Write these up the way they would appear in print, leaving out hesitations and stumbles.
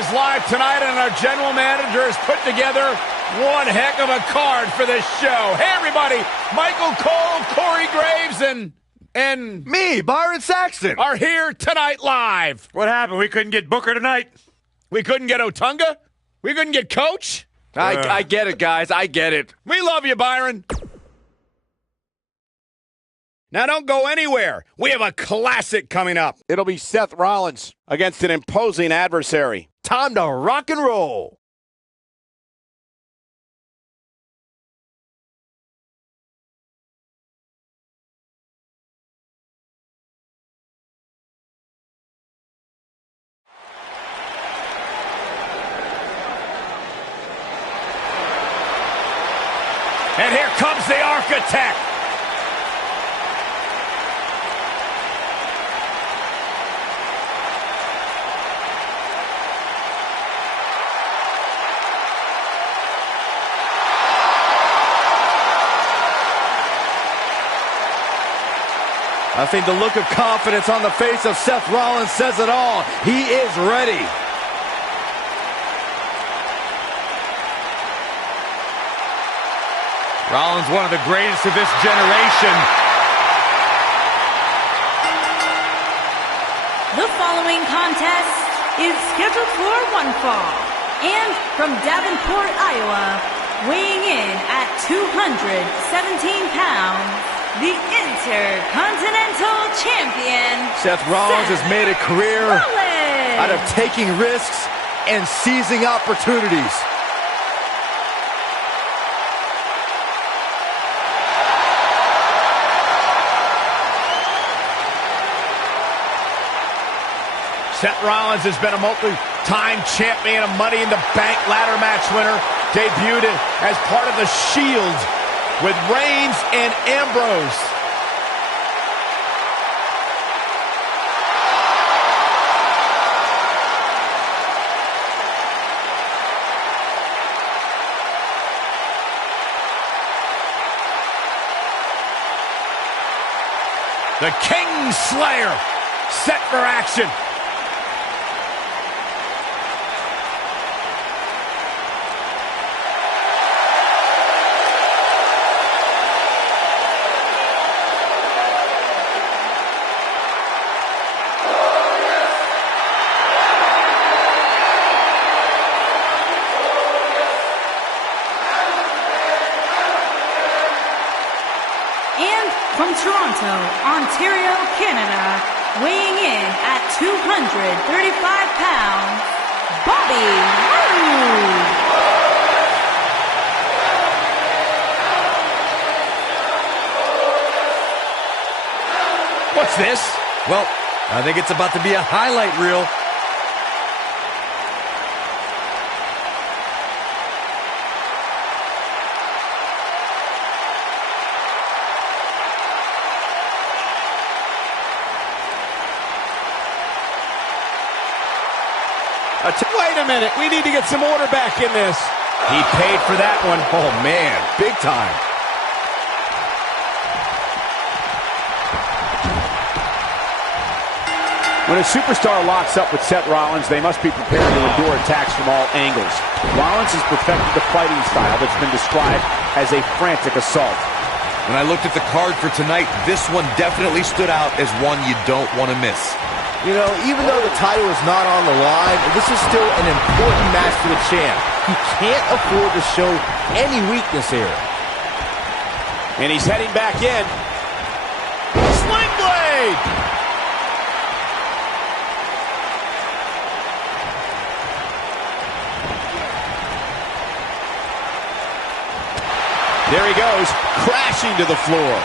is live tonight, and our general manager has put together one heck of a card for this show. Hey, everybody, Michael Cole, Corey Graves, and me, Byron Saxton, are here tonight live. What happened? We couldn't get Booker tonight? We couldn't get Otunga? We couldn't get Coach? I get it, guys. I get it. We love you, Byron. Now don't go anywhere. We have a classic coming up. It'll be Seth Rollins against an imposing adversary. Time to rock and roll. And here comes the architect. I think the look of confidence on the face of Seth Rollins says it all. He is ready. Rollins, one of the greatest of this generation. The following contest is scheduled for one fall. And from Davenport, Iowa, weighing in at 217 pounds, the Intercontinental Champion, Seth Rollins has made a career out of taking risks and seizing opportunities. Seth Rollins has been a multi-time champion, a Money in the Bank ladder match winner, debuted as part of the Shield with Reigns and Ambrose. The King Slayer set for action. From Toronto, Ontario, Canada, weighing in at 235 pounds, Bobby Roode. What's this? Well, I think it's about to be a highlight reel. Wait a minute. We need to get some order back in this. He paid for that one. Oh, man. Big time. When a superstar locks up with Seth Rollins, they must be prepared to endure attacks from all angles. Rollins has perfected the fighting style that's been described as a frantic assault. When I looked at the card for tonight, this one definitely stood out as one you don't want to miss. You know, even though the title is not on the line, this is still an important match for the champ. He can't afford to show any weakness here. And he's heading back in. Sling blade! There he goes, crashing to the floor.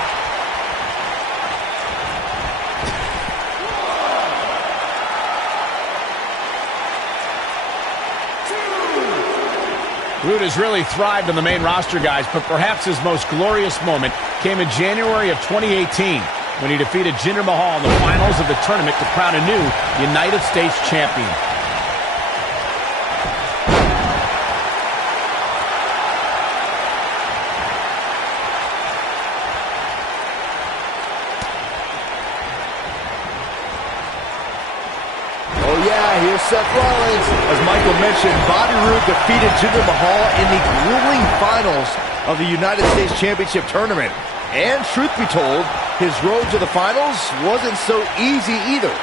Roode has really thrived on the main roster, guys, but perhaps his most glorious moment came in January of 2018 when he defeated Jinder Mahal in the finals of the tournament to crown a new United States champion. Oh, yeah, here's Seth Rollins. As Michael mentioned, Bobby Roode defeated Jinder Mahal in the grueling finals of the United States Championship Tournament. And truth be told, his road to the finals wasn't so easy either.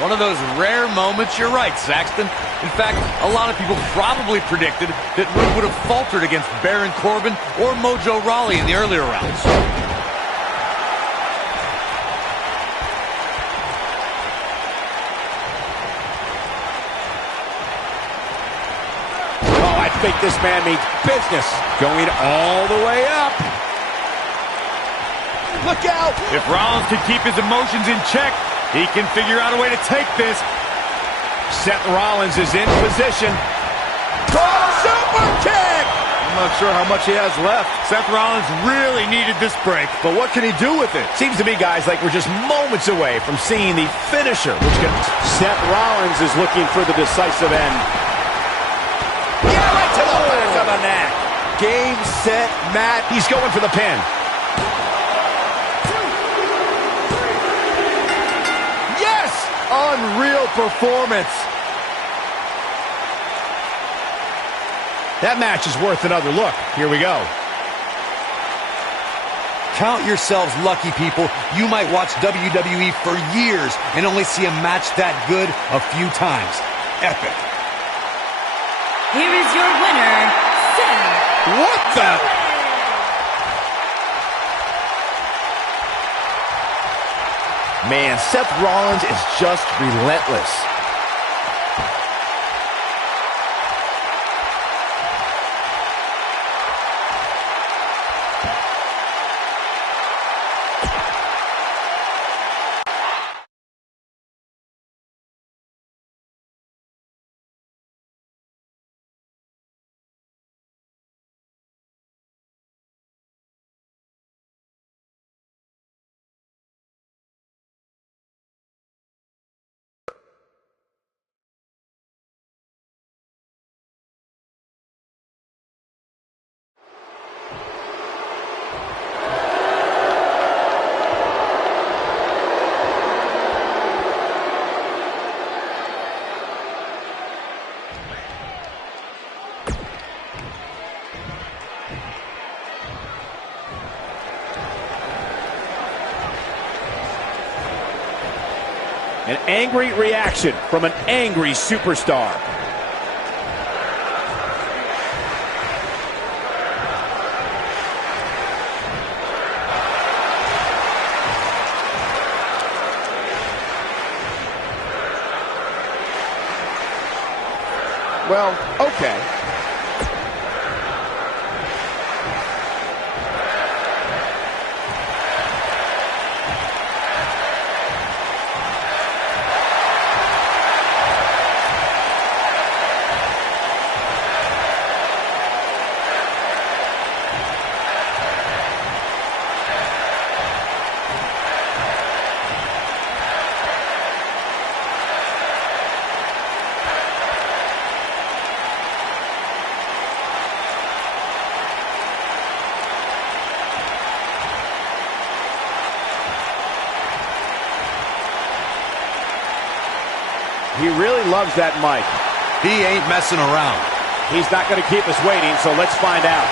One of those rare moments, you're right, Saxton. In fact, a lot of people probably predicted that Roode would have faltered against Baron Corbin or Mojo Rawley in the earlier rounds. Oh, I think this man means business. Going all the way up. Look out! If Rollins can keep his emotions in check, he can figure out a way to take this. Seth Rollins is in position. Oh, super kick! I'm not sure how much he has left. Seth Rollins really needed this break. But what can he do with it? Seems to me, guys, like we're just moments away from seeing the finisher, which can... Seth Rollins is looking for the decisive end. Yeah, right to the back of the neck. Game, set, match. He's going for the pin. Yes! Unreal performance. That match is worth another look. Here we go. Count yourselves lucky, people. You might watch WWE for years and only see a match that good a few times. Epic. Here is your winner, Seth. What the? Man, Seth Rollins is just relentless. An angry reaction from an angry superstar. Well, okay. He really loves that mic. He ain't messing around. He's not going to keep us waiting, so let's find out.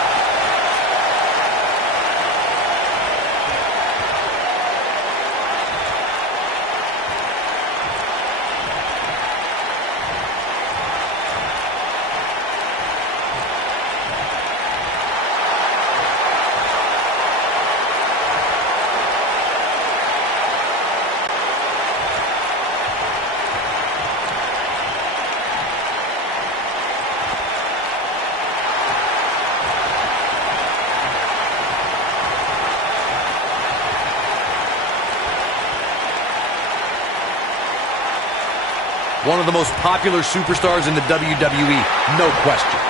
One of the most popular superstars in the WWE, no question.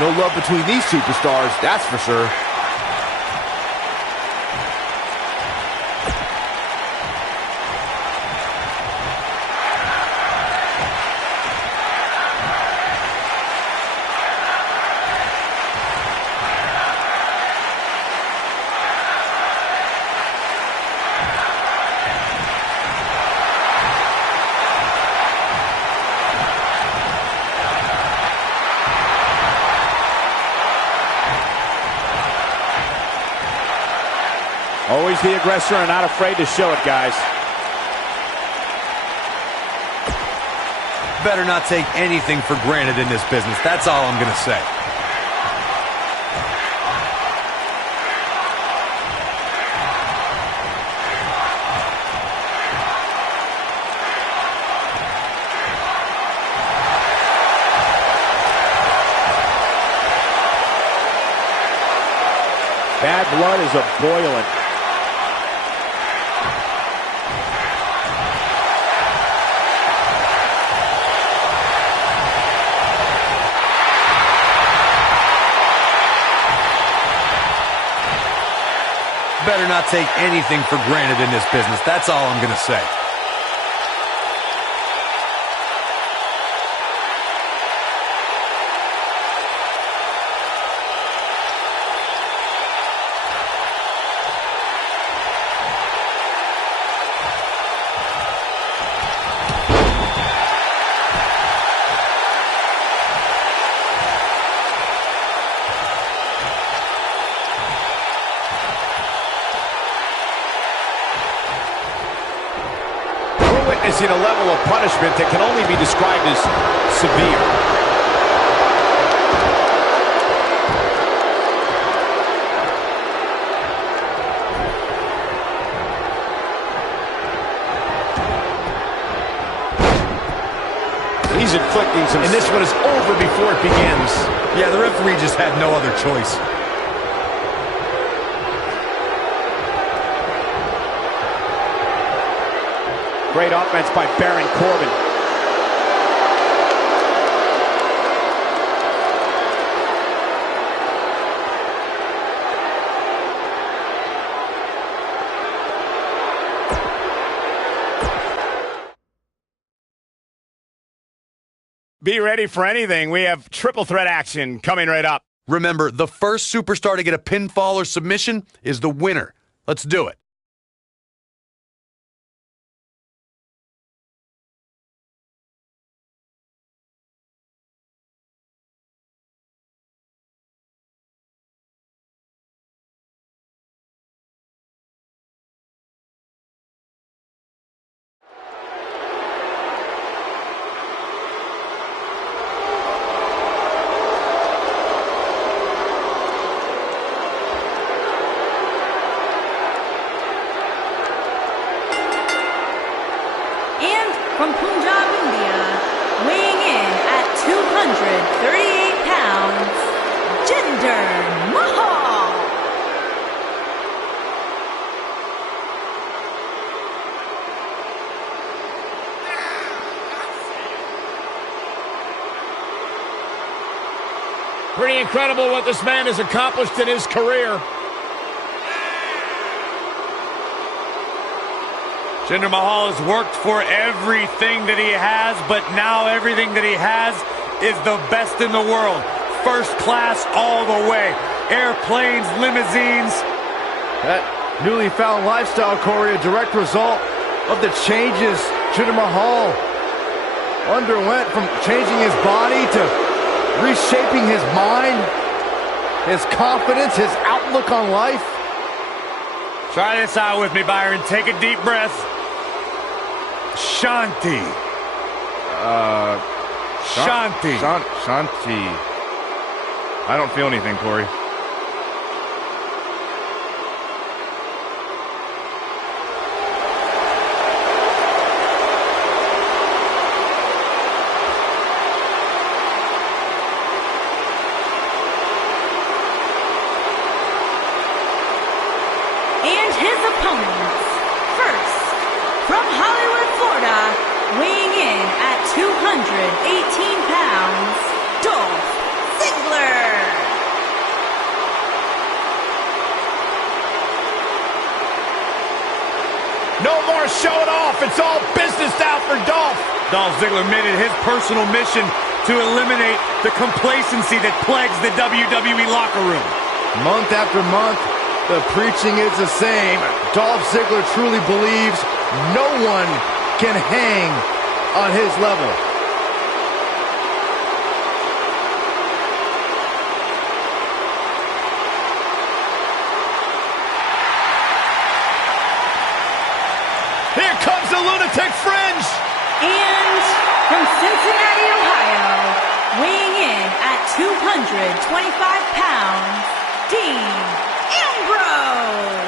No love between these superstars, that's for sure. Always the aggressor and not afraid to show it, guys. Better not take anything for granted in this business. That's all I'm going to say. Bad blood is a-boiling. Better not take anything for granted in this business. That's all I'm going to say. Witnessing a level of punishment that can only be described as severe. He's inflicting some... And this one is over before it begins. Yeah, the referee just had no other choice. Great offense by Baron Corbin. Be ready for anything. We have triple threat action coming right up. Remember, the first superstar to get a pinfall or submission is the winner. Let's do it. From Punjab, India, weighing in at 238 pounds, Jinder Mahal. Pretty incredible what this man has accomplished in his career. Jinder Mahal has worked for everything that he has, but now everything that he has is the best in the world. First class all the way. Airplanes, limousines. That newly found lifestyle, Corey, a direct result of the changes Jinder Mahal underwent, from changing his body to reshaping his mind, his confidence, his outlook on life. Try this out with me, Byron. Take a deep breath. Shanti. Shanti. Shanti. I don't feel anything, Corey. And his opponents, first, from Hollywood, Florida, weighing in at 218 pounds, Dolph Ziggler. No more showing off. It's all business now for Dolph. Dolph Ziggler made it his personal mission to eliminate the complacency that plagues the WWE locker room. Month after month, the preaching is the same. Dolph Ziggler truly believes no one can hang on his level. Here comes the Lunatic Fringe. And from Cincinnati, Ohio, weighing in at 225 pounds, Dean Ambrose.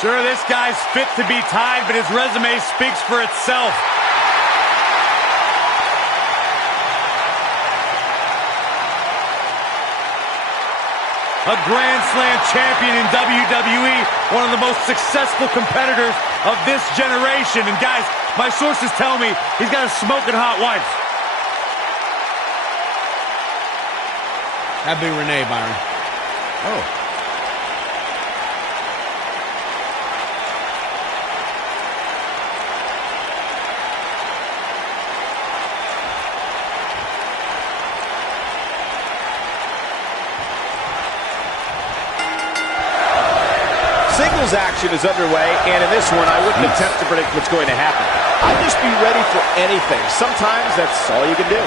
Sure, this guy's fit to be tied, but his resume speaks for itself. A Grand Slam champion in WWE, one of the most successful competitors of this generation. And guys, my sources tell me he's got a smoking hot wife. That'd be Renee, Byron. Oh. Singles action is underway, and in this one, I wouldn't attempt to predict what's going to happen. I'd just be ready for anything. Sometimes that's all you can do.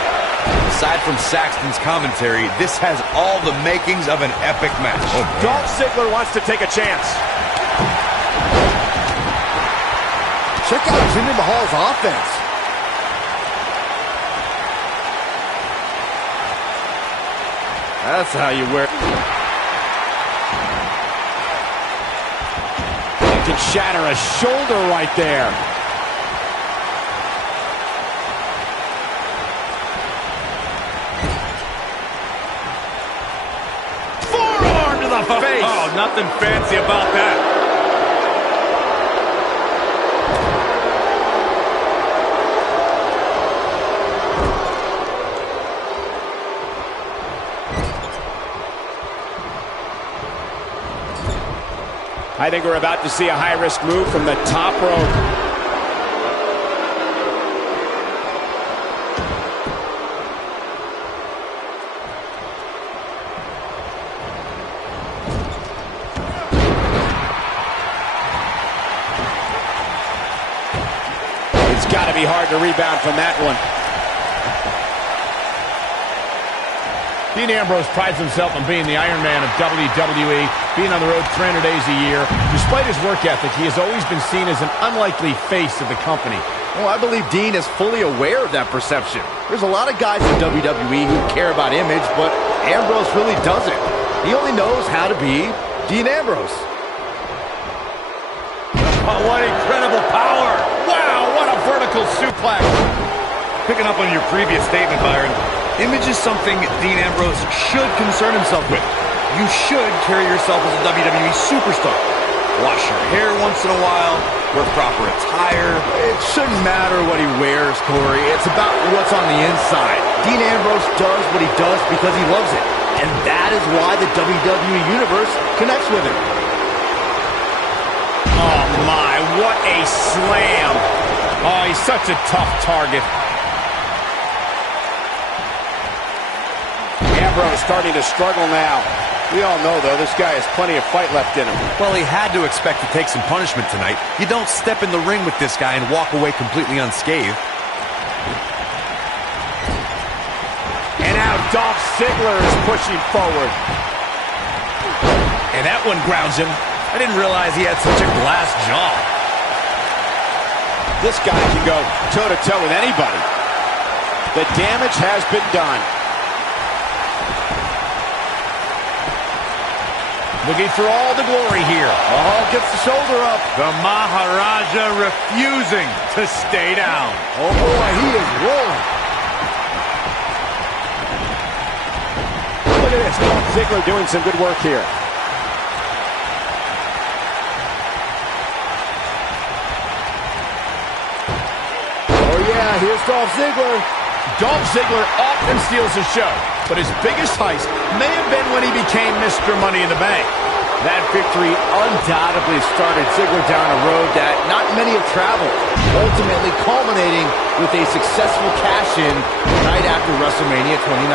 Aside from Saxton's commentary, this has all the makings of an epic match. Dolph Ziggler wants to take a chance. Check out Jinder Mahal's offense. That's how you wear. Can shatter a shoulder right there. Forearm to the face. Oh, nothing fancy about that. I think we're about to see a high-risk move from the top rope. It's got to be hard to rebound from that one. Dean Ambrose prides himself on being the Iron Man of WWE, being on the road 300 days a year. Despite his work ethic, he has always been seen as an unlikely face of the company. Well, I believe Dean is fully aware of that perception. There's a lot of guys in WWE who care about image, but Ambrose really doesn't. He only knows how to be Dean Ambrose. Oh, what incredible power! Wow, what a vertical suplex. Picking up on your previous statement, Byron, image is something Dean Ambrose should concern himself with. You should carry yourself as a WWE superstar. Wash your hair once in a while, wear proper attire. It shouldn't matter what he wears, Corey. It's about what's on the inside. Dean Ambrose does what he does because he loves it. And that is why the WWE Universe connects with him. Oh, my, what a slam. Oh, he's such a tough target. Ambrose starting to struggle now. We all know, though, this guy has plenty of fight left in him. Well, he had to expect to take some punishment tonight. You don't step in the ring with this guy and walk away completely unscathed. And now Dolph Ziggler is pushing forward. And that one grounds him. I didn't realize he had such a glass jaw. This guy can go toe-to-toe with anybody. The damage has been done. Looking for all the glory here. Mahal gets the shoulder up. The Maharaja refusing to stay down. Oh boy, he is rolling. Look at this, Dolph Ziggler doing some good work here. Oh yeah, here's Dolph Ziggler. Dolph Ziggler often steals the show, but his biggest heist may have been when he became Mr. Money in the Bank. That victory undoubtedly started Ziggler down a road that not many have traveled, ultimately culminating with a successful cash-in the night after WrestleMania 29.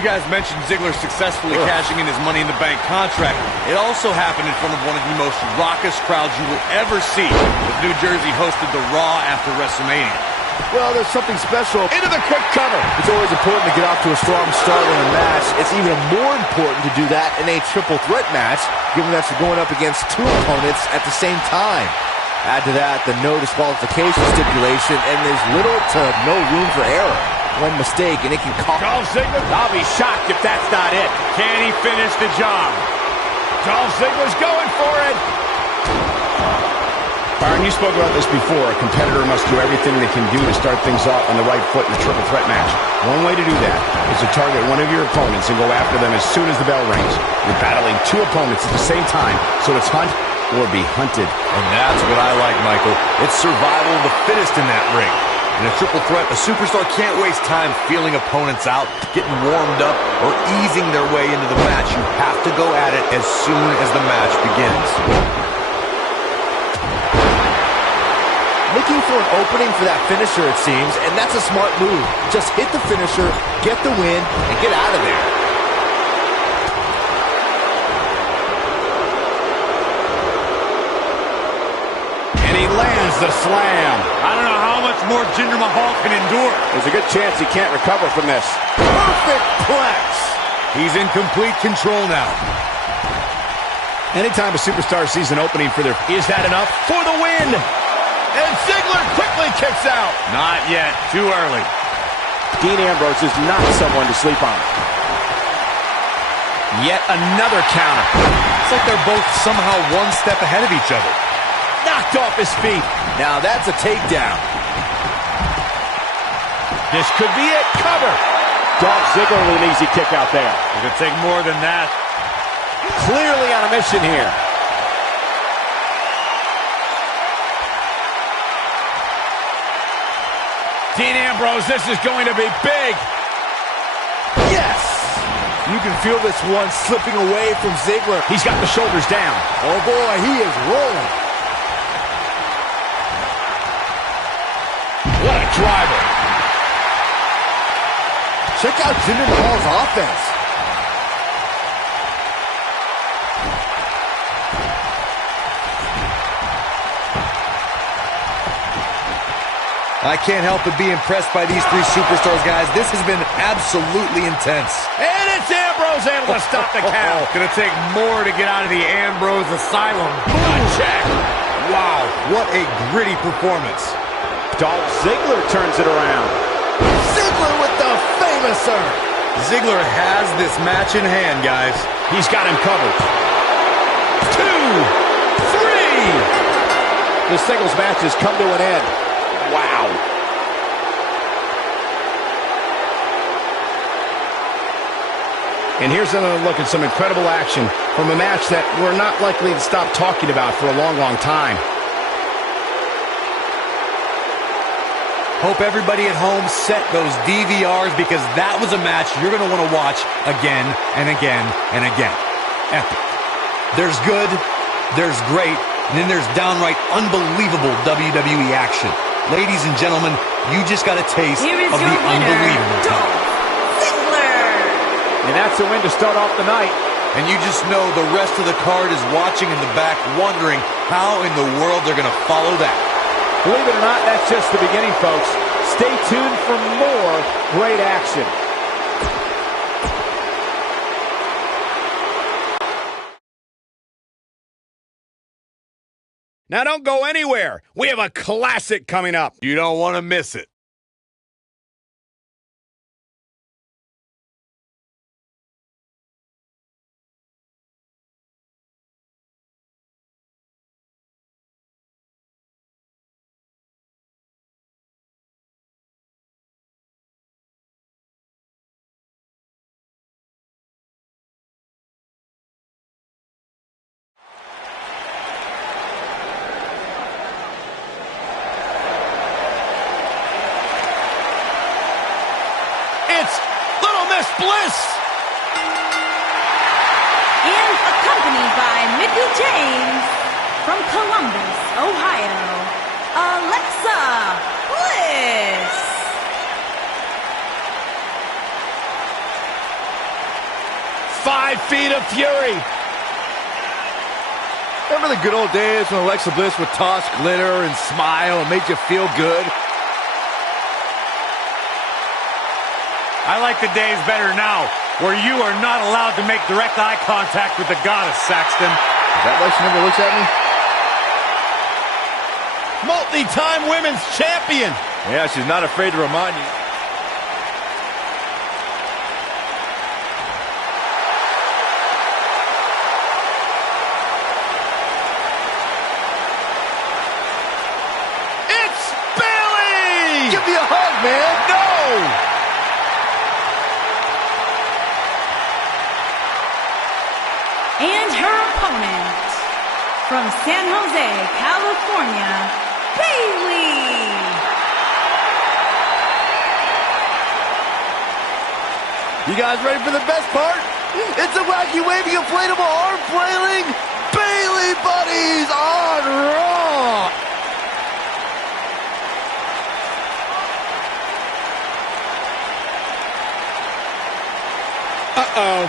You guys mentioned Ziggler successfully cashing in his Money in the Bank contract. It also happened in front of one of the most raucous crowds you will ever see, with New Jersey hosted the Raw after WrestleMania. Well, there's something special. Into the quick cover. It's always important to get off to a strong start in a match. It's even more important to do that in a triple threat match, given that you're going up against two opponents at the same time. Add to that the no disqualification stipulation, and there's little to no room for error. One mistake, and it can cost. Dolph Ziggler, I'll be shocked if that's not it. Can he finish the job? Dolph Ziggler's going for it. Byron, you spoke about this before. A competitor must do everything they can do to start things off on the right foot in a triple threat match. One way to do that is to target one of your opponents and go after them as soon as the bell rings. You're battling two opponents at the same time, so it's hunt or be hunted. And that's what I like, Michael. It's survival of the fittest in that ring. In a triple threat, a superstar can't waste time feeling opponents out, getting warmed up, or easing their way into the match. You have to go at it as soon as the match begins. Looking for an opening for that finisher, it seems, and that's a smart move. Just hit the finisher, get the win, and get out of there. And he lands the slam. I don't know how much more Jinder Mahal can endure. There's a good chance he can't recover from this. Perfect plex. He's in complete control now. Anytime a superstar sees an opening for their... Is that enough for the win? And Ziggler quickly kicks out. Not yet. Too early. Dean Ambrose is not someone to sleep on. Yet another counter. It's like they're both somehow one step ahead of each other. Knocked off his feet. Now that's a takedown. This could be it. Cover. Dolph Ziggler with an easy kick out there. It could take more than that. Clearly on a mission here. Dean Ambrose, this is going to be big. Yes! You can feel this one slipping away from Ziggler. He's got the shoulders down. Oh boy, he is rolling. What a driver. Check out Jinder Mahal's offense. I can't help but be impressed by these three superstars, guys. This has been absolutely intense. And it's Ambrose able to stop the count. Gonna take more to get out of the Ambrose Asylum. Good check. Wow, what a gritty performance. Dolph Ziggler turns it around. Ziggler with the famouser. Ziggler has this match in hand, guys. He's got him covered. 2, 3. The singles match has come to an end. Wow. And here's another look at some incredible action from a match that we're not likely to stop talking about for a long, long time. Hope everybody at home set those DVRs, because that was a match you're going to want to watch again and again and again. Epic. There's good, there's great, and then there's downright unbelievable WWE action. Ladies and gentlemen, you just got a taste Here is of your the winner, unbelievable. Dolph Ziggler. And that's a win to start off the night. And you just know the rest of the card is watching in the back, wondering how in the world they're going to follow that. Believe it or not, that's just the beginning, folks. Stay tuned for more great action. Now don't go anywhere. We have a classic coming up. You don't want to miss it. Bliss. And accompanied by Mickie James from Columbus, Ohio, Alexa Bliss. 5 feet of fury. Remember the good old days when Alexa Bliss would toss glitter and smile and made you feel good? I like the days better now, where you are not allowed to make direct eye contact with the goddess, Saxton. Is that why she never looks at me? Multi-time women's champion. Yeah, she's not afraid to remind you. It's Bayley! Give me a hug, man! No! And her opponent from San Jose, California, Bayley. You guys ready for the best part? It's a wacky waving inflatable arm flailing Bayley buddies on Raw! Uh-oh.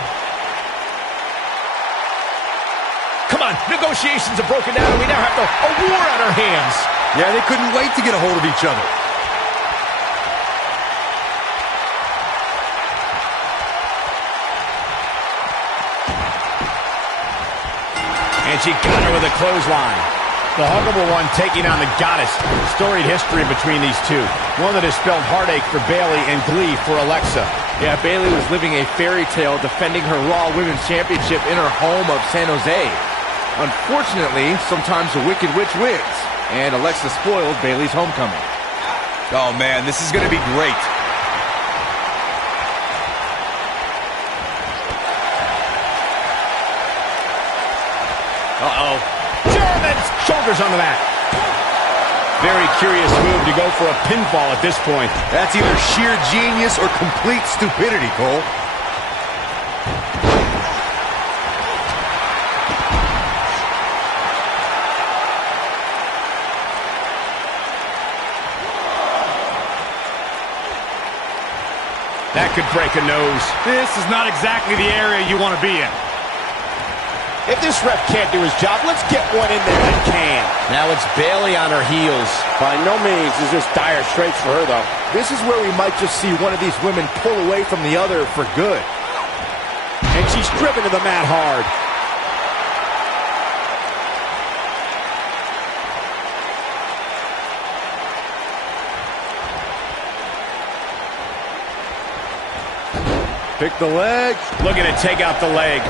Come on, negotiations have broken down and we now have a war on our hands. Yeah, they couldn't wait to get a hold of each other. And she got her with a clothesline. The huggable one taking on the goddess. Storied history between these two. One that has spelled heartache for Bayley and glee for Alexa. Yeah, Bayley was living a fairy tale defending her Raw Women's Championship in her home of San Jose. Unfortunately, sometimes the Wicked Witch wins, and Alexa spoiled Bayley's homecoming. Oh, man, this is going to be great. Uh-oh. German shoulders on the mat. Very curious move to go for a pinfall at this point. That's either sheer genius or complete stupidity, Cole. That could break a nose. This is not exactly the area you want to be in. If this ref can't do his job, let's get one in there that can. Now it's Bayley on her heels. By no means is this dire straits for her, though. This is where we might just see one of these women pull away from the other for good. And she's driven to the mat hard. Pick the leg. Looking to take out the leg.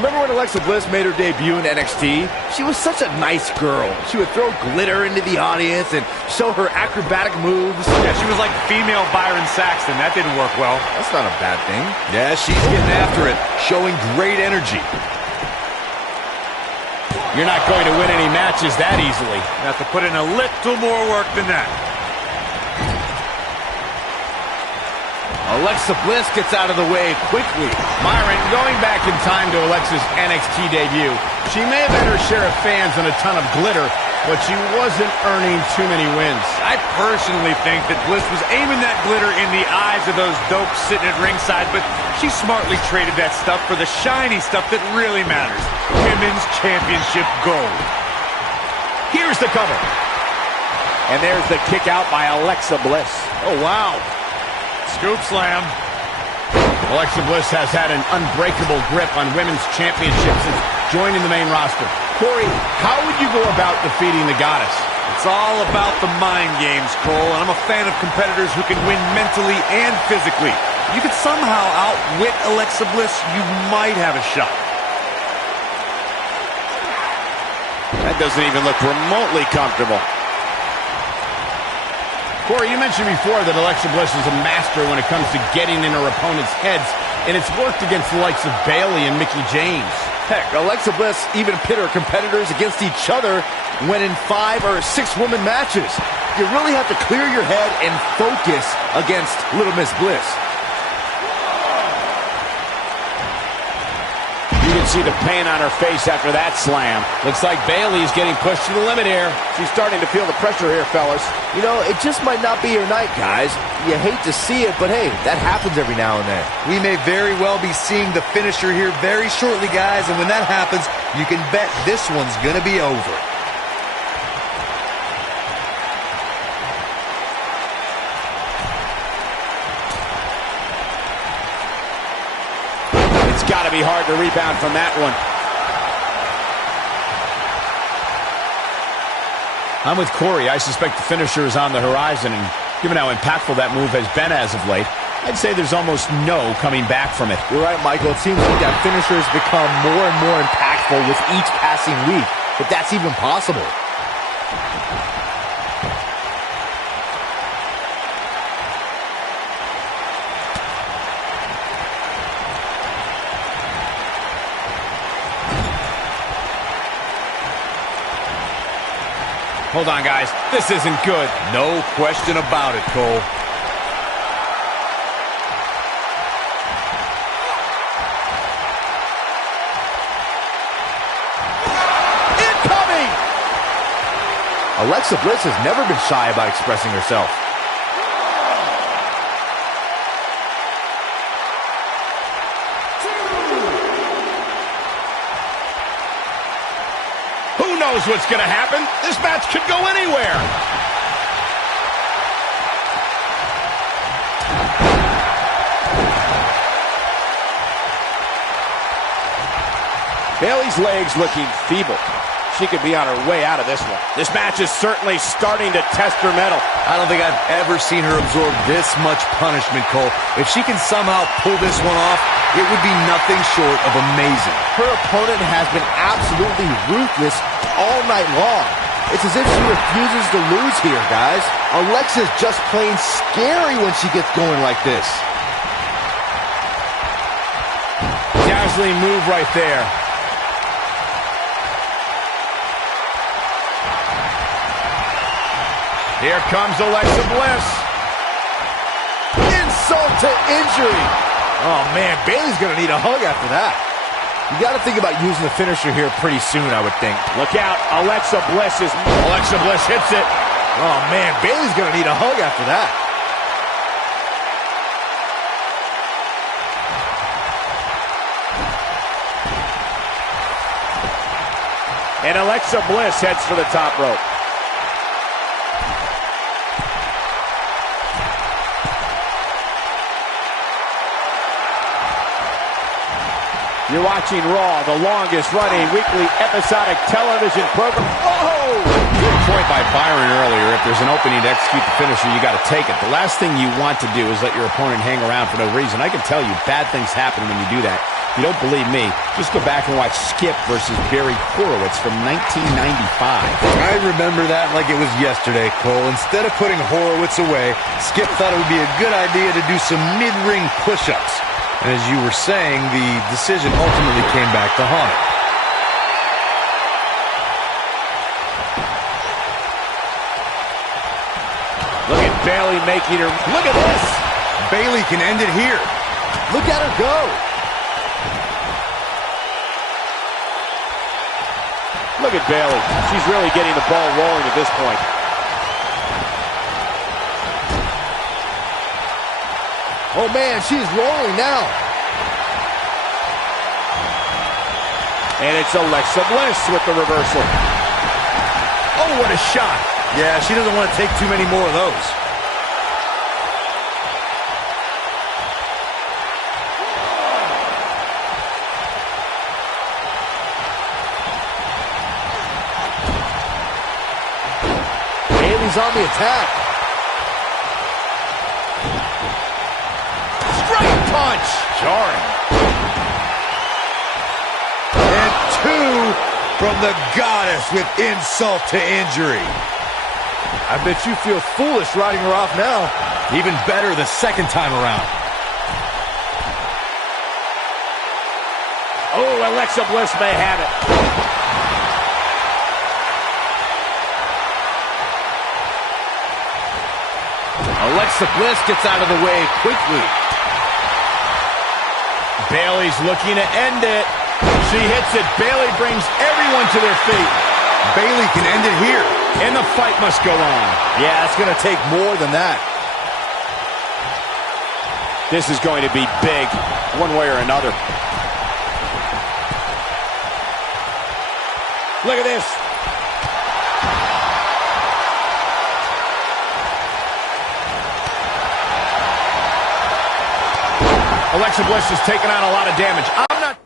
Remember when Alexa Bliss made her debut in NXT? She was such a nice girl. She would throw glitter into the audience and show her acrobatic moves. Yeah, she was like female Byron Saxton. That didn't work well. That's not a bad thing. Yeah, she's getting after it, showing great energy. You're not going to win any matches that easily. You have to put in a little more work than that. Alexa Bliss gets out of the way quickly. Myron, going back in time to Alexa's NXT debut, she may have had her share of fans and a ton of glitter, but she wasn't earning too many wins. I personally think that Bliss was aiming that glitter in the eyes of those dopes sitting at ringside, but she smartly traded that stuff for the shiny stuff that really matters. Women's Championship gold. Here's the cover. And there's the kick out by Alexa Bliss. Oh, wow. Scoop slam. Alexa Bliss has had an unbreakable grip on women's championships since joining the main roster. Corey, how would you go about defeating the goddess? It's all about the mind games, Cole, and I'm a fan of competitors who can win mentally and physically. If you could somehow outwit Alexa Bliss, you might have a shot. That doesn't even look remotely comfortable. Corey, you mentioned before that Alexa Bliss is a master when it comes to getting in her opponent's heads, and it's worked against the likes of Bayley and Mickie James. Heck, Alexa Bliss even pit her competitors against each other when in 5 or 6 woman matches. You really have to clear your head and focus against Little Miss Bliss. You can see the pain on her face after that slam. Looks like Bayley's getting pushed to the limit here. She's starting to feel the pressure here, fellas. You know, it just might not be your night, guys. You hate to see it, but hey, that happens every now and then. We may very well be seeing the finisher here very shortly, guys, and when that happens, you can bet this one's gonna be over. It's got to be hard to rebound from that one. I'm with Corey. I suspect the finisher is on the horizon, and given how impactful that move has been as of late, I'd say there's almost no coming back from it. You're right, Michael. It seems like that finisher has become more and more impactful with each passing week, if that's even possible. Hold on, guys. This isn't good. No question about it, Cole. Incoming! Alexa Bliss has never been shy about expressing herself. Who knows what's going to happen? This match could go anywhere. Bayley's legs looking feeble. She could be on her way out of this one. This match is certainly starting to test her mettle. I don't think I've ever seen her absorb this much punishment, Cole. If she can somehow pull this one off, it would be nothing short of amazing. Her opponent has been absolutely ruthless all night long. It's as if she refuses to lose here, guys. Alexa's just plain scary when she gets going like this. Dazzling move right there. Here comes Alexa Bliss. Insult to injury. Oh, man, Bayley's going to need a hug after that. You got to think about using the finisher here pretty soon, I would think. Look out, Alexa Bliss hits it. Oh, man, Bayley's going to need a hug after that. And Alexa Bliss heads for the top rope. You're watching Raw, the longest-running weekly episodic television program. Oh! Good point by Byron earlier. If there's an opening to execute the finisher, you got to take it. The last thing you want to do is let your opponent hang around for no reason. I can tell you, bad things happen when you do that. If you don't believe me, just go back and watch Skip versus Barry Horowitz from 1995. I remember that like it was yesterday, Cole. Instead of putting Horowitz away, Skip thought it would be a good idea to do some mid-ring push-ups. And as you were saying, the decision ultimately came back to haunt him. Look at Bayley making her. Look at this. Bayley can end it here. Look at her go. Look at Bayley. She's really getting the ball rolling at this point. Oh, man, she's rolling now. And it's Alexa Bliss with the reversal. Oh, what a shot. Yeah, she doesn't want to take too many more of those. Bayley's on the attack. Straight punch. Jarring. And two from the goddess with insult to injury. I bet you feel foolish riding her off now. Even better the second time around. Oh, Alexa Bliss may have it. Alexa Bliss gets out of the way quickly. Bayley's looking to end it. She hits it. Bayley brings everyone to their feet. Bayley can end it here. And the fight must go on. Yeah, it's going to take more than that. This is going to be big, one way or another. Look at this. Alexa Bliss has taken on a lot of damage. I'm not...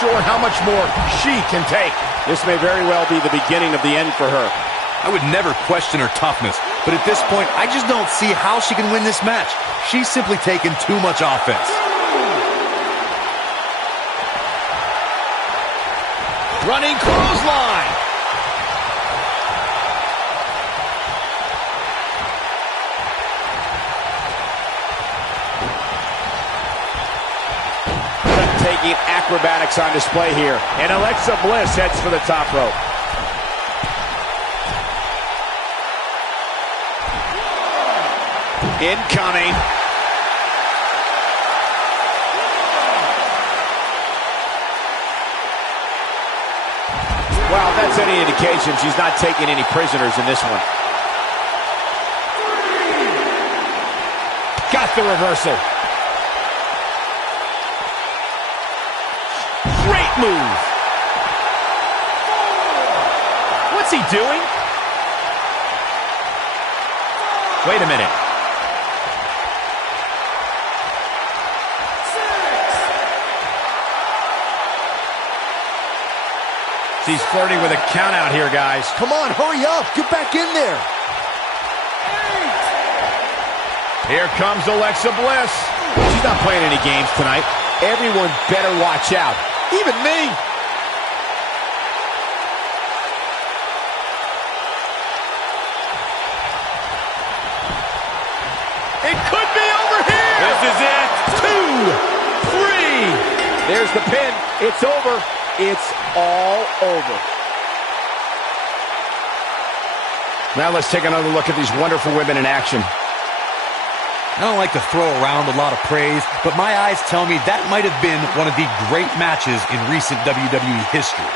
Sure how much more she can take. This may very well be the beginning of the end for her. I would never question her toughness, but at this point, I just don't see how she can win this match. She's simply taken too much offense. Running clothesline. Taking acrobatics on display here. And Alexa Bliss heads for the top rope. Incoming. Well, if that's any indication, she's not taking any prisoners in this one. Got the reversal. Great move. What's he doing? Wait a minute. She's flirting with a count out here, guys. Come on, hurry up. Get back in there. Here comes Alexa Bliss. She's not playing any games tonight. Everyone better watch out. Even me. It could be over here. This is it. 2, 3. There's the pin. It's over. It's all over. Now let's take another look at these wonderful women in action. I don't like to throw around a lot of praise, but my eyes tell me that might have been one of the great matches in recent WWE history.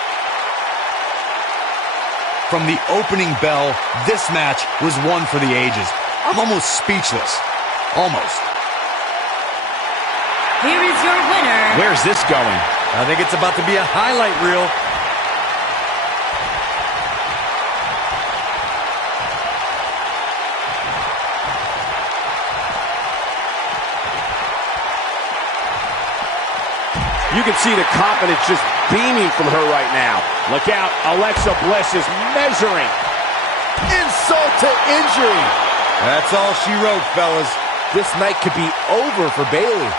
From the opening bell, this match was one for the ages. I'm almost speechless. Almost. Here is your winner. Where's this going? I think it's about to be a highlight reel. You can see the confidence just beaming from her right now. Look out, Alexa Bliss is measuring. Insult to injury. That's all she wrote, fellas. This night could be over for Bayley.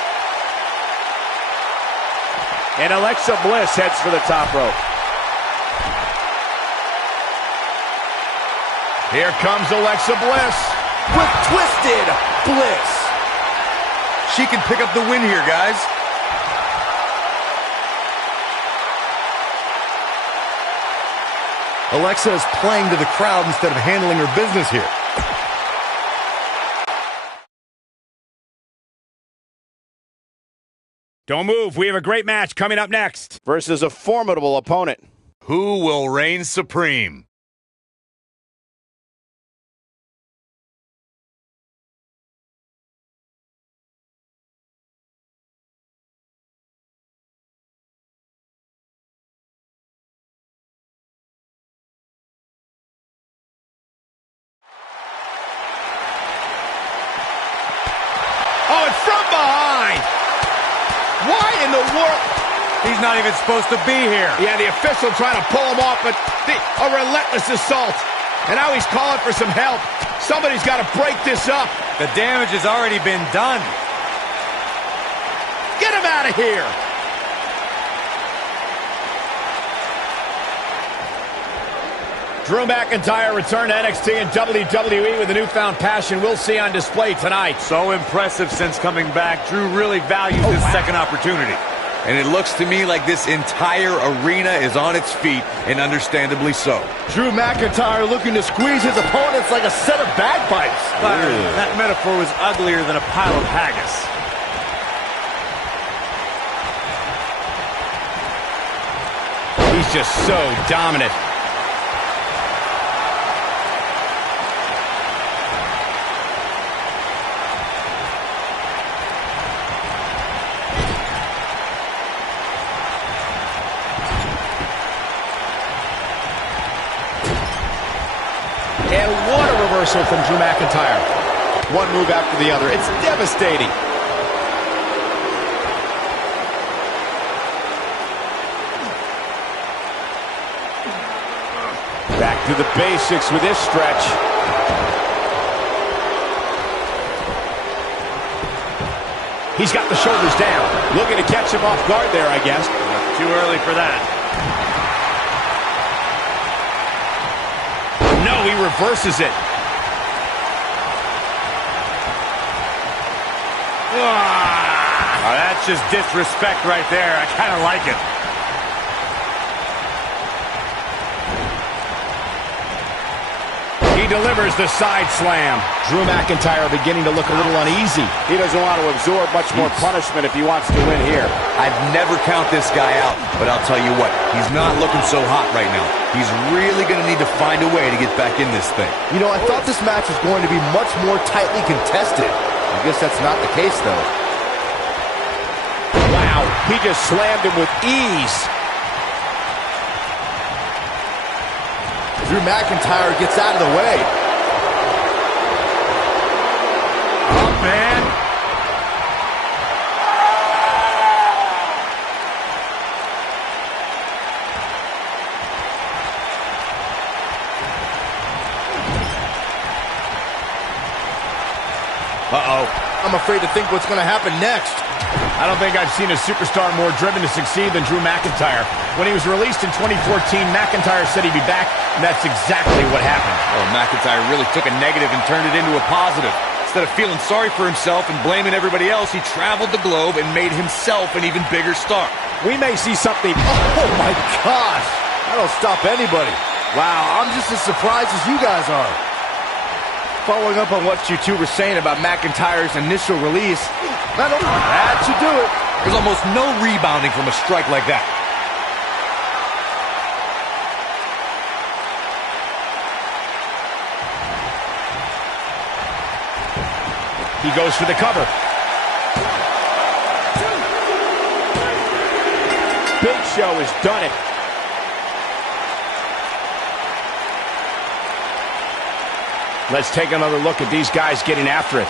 And Alexa Bliss heads for the top rope. Here comes Alexa Bliss. With Twisted Bliss. She can pick up the win here, guys. Alexa is playing to the crowd instead of handling her business here. Don't move. We have a great match coming up next. Versus a formidable opponent. Who will reign supreme? Oh, and from behind. Why in the world? He's not even supposed to be here. Yeah, the official trying to pull him off, but a relentless assault. And now he's calling for some help. Somebody's got to break this up. The damage has already been done. Get him out of here. Drew McIntyre returned to NXT and WWE with a newfound passion we'll see on display tonight. So impressive since coming back. Drew really values this second opportunity. And it looks to me like this entire arena is on its feet, and understandably so. Drew McIntyre looking to squeeze his opponents like a set of bagpipes. Byron, that metaphor was uglier than a pile of haggis. He's just so dominant. And what a reversal from Drew McIntyre. One move after the other. It's devastating. Back to the basics with this stretch. He's got the shoulders down. Looking to catch him off guard there, I guess. Too early for that. No, he reverses it. Oh, that's just disrespect right there. I kind of like it. He delivers the side slam. Drew McIntyre beginning to look a little uneasy. He doesn't want to absorb much more punishment if he wants to win here. I'd never count this guy out, but I'll tell you what, he's not looking so hot right now. He's really going to need to find a way to get back in this thing. You know, I thought this match was going to be much more tightly contested. I guess that's not the case, though. Wow, he just slammed him with ease. Drew McIntyre gets out of the way. Oh, man. Uh-oh. I'm afraid to think what's going to happen next. I don't think I've seen a superstar more driven to succeed than Drew McIntyre. When he was released in 2014, McIntyre said he'd be back, and that's exactly what happened. Oh, McIntyre really took a negative and turned it into a positive. Instead of feeling sorry for himself and blaming everybody else, he traveled the globe and made himself an even bigger star. We may see something. Oh, my gosh. That'll stop anybody. Wow, I'm just as surprised as you guys are. Following up on what you two were saying about McIntyre's initial release, that should do it. There's almost no rebounding from a strike like that. He goes for the cover. Big Show has done it. Let's take another look at these guys getting after it.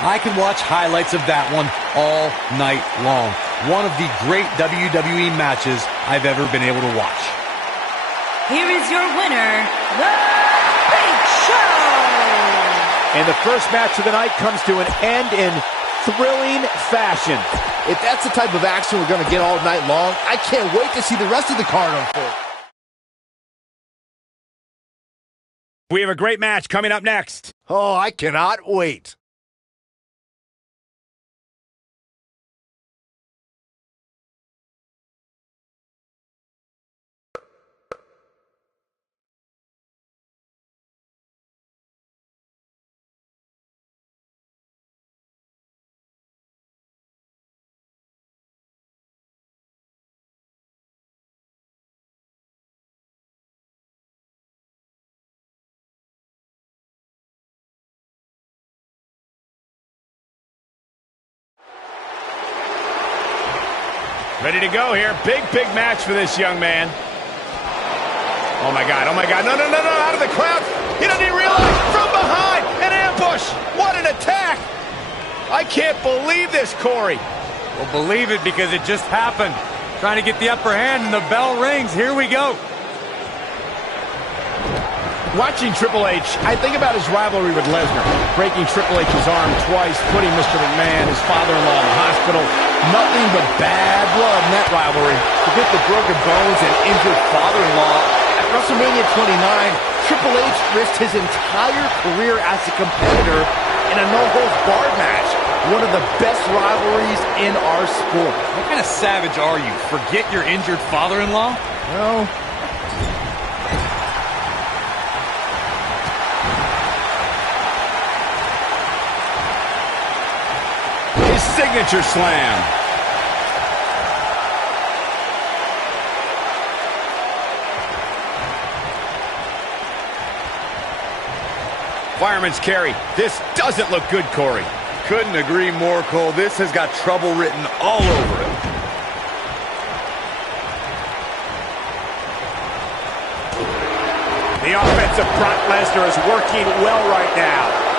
I can watch highlights of that one all night long. One of the great WWE matches I've ever been able to watch. Here is your winner, The Big Show! And the first match of the night comes to an end in thrilling fashion. If that's the type of action we're going to get all night long, I can't wait to see the rest of the card unfold. We have a great match coming up next. Oh, I cannot wait. Ready to go here. Big match for this young man. Oh, my God. Oh, my God. No. Out of the crowd. He doesn't even realize. From behind. An ambush. What an attack. I can't believe this, Corey. Well, believe it because it just happened. Trying to get the upper hand, and the bell rings. Here we go. Watching Triple H, I think about his rivalry with Lesnar. Breaking Triple H's arm twice, putting Mr. McMahon, his father-in-law, in the hospital. Nothing but bad blood in that rivalry. Forget the broken bones and injured father-in-law. At WrestleMania 29, Triple H risked his entire career as a competitor in a no-holds-barred match. One of the best rivalries in our sport. What kind of savage are you? Forget your injured father-in-law? Well, his signature slam. Fireman's carry. This doesn't look good, Corey. Couldn't agree more, Cole. This has got trouble written all over it. The offense of Brock Lesnar is working well right now.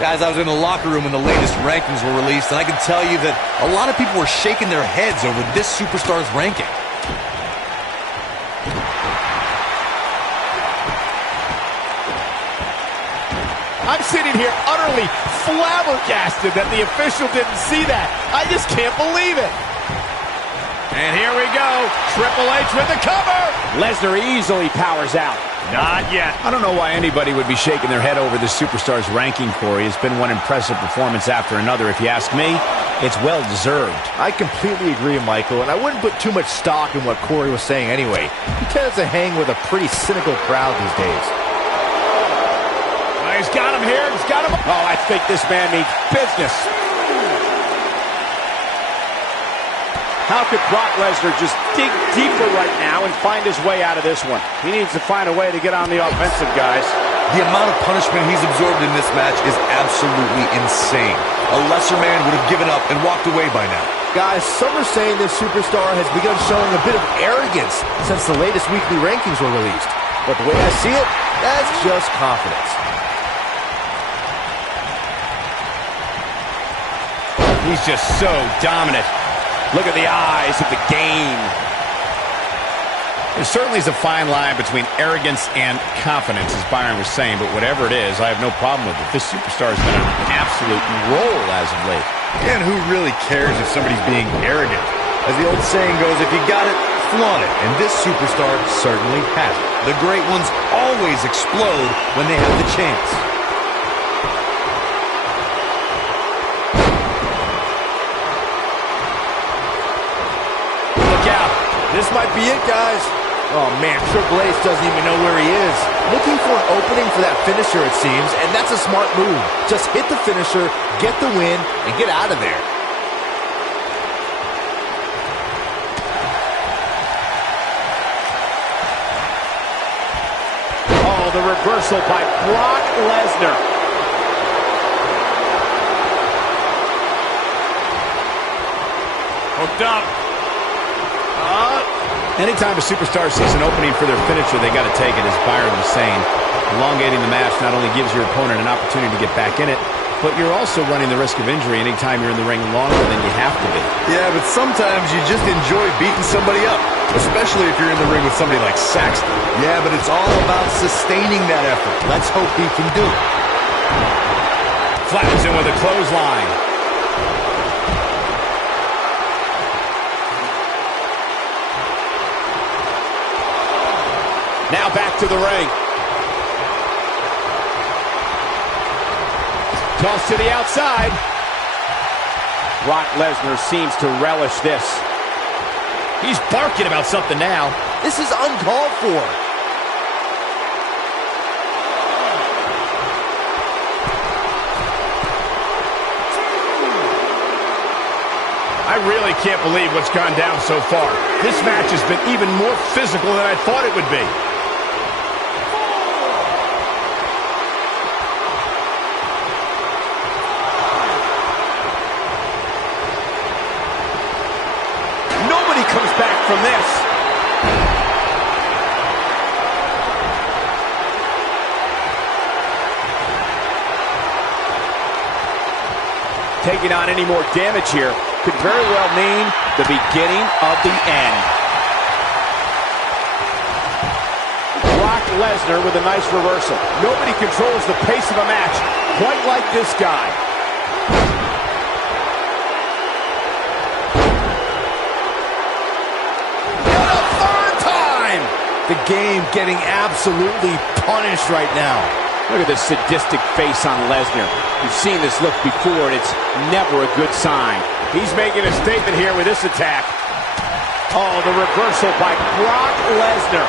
Guys, I was in the locker room when the latest rankings were released, and I can tell you that a lot of people were shaking their heads over this superstar's ranking. I'm sitting here utterly flabbergasted that the official didn't see that. I just can't believe it. And here we go. Triple H with the cover. Lesnar easily powers out. Not yet. I don't know why anybody would be shaking their head over this superstar's ranking, Corey. It's been one impressive performance after another. If you ask me, it's well-deserved. I completely agree, Michael, and I wouldn't put too much stock in what Corey was saying anyway. He tends to hang with a pretty cynical crowd these days. He's got him here. He's got him. Oh, I think this man means business. How could Brock Lesnar just dig deeper right now and find his way out of this one? He needs to find a way to get on the offensive, guys. The amount of punishment he's absorbed in this match is absolutely insane. A lesser man would have given up and walked away by now. Guys, some are saying this superstar has begun showing a bit of arrogance since the latest weekly rankings were released. But the way I see it, that's just confidence. He's just so dominant. Look at the eyes of the game. There certainly is a fine line between arrogance and confidence, as Byron was saying, but whatever it is, I have no problem with it. This superstar has been on an absolute roll as of late. And who really cares if somebody's being arrogant? As the old saying goes, if you got it, flaunt it. And this superstar certainly has it. The great ones always explode when they have the chance. This might be it, guys. Oh, man, Triple H doesn't even know where he is. Looking for an opening for that finisher, it seems, and that's a smart move. Just hit the finisher, get the win, and get out of there. Oh, the reversal by Brock Lesnar. Hooked up. Anytime a superstar sees an opening for their finisher, they got to take it, as Byron was saying. Elongating the match not only gives your opponent an opportunity to get back in it, but you're also running the risk of injury anytime you're in the ring longer than you have to be. Yeah, but sometimes you just enjoy beating somebody up, especially if you're in the ring with somebody like Saxton. Yeah, but it's all about sustaining that effort. Let's hope he can do it. Flattens him with a clothesline. Now back to the ring. Toss to the outside. Brock Lesnar seems to relish this. He's barking about something now. This is uncalled for. I really can't believe what's gone down so far. This match has been even more physical than I thought it would be. Nobody comes back from this. Taking on any more damage here could very well mean the beginning of the end. Brock Lesnar with a nice reversal. Nobody controls the pace of a match quite like this guy. And a third time! The game getting absolutely punished right now. Look at this sadistic face on Lesnar. We've seen this look before, and it's never a good sign. He's making a statement here with this attack. Oh, the reversal by Brock Lesnar.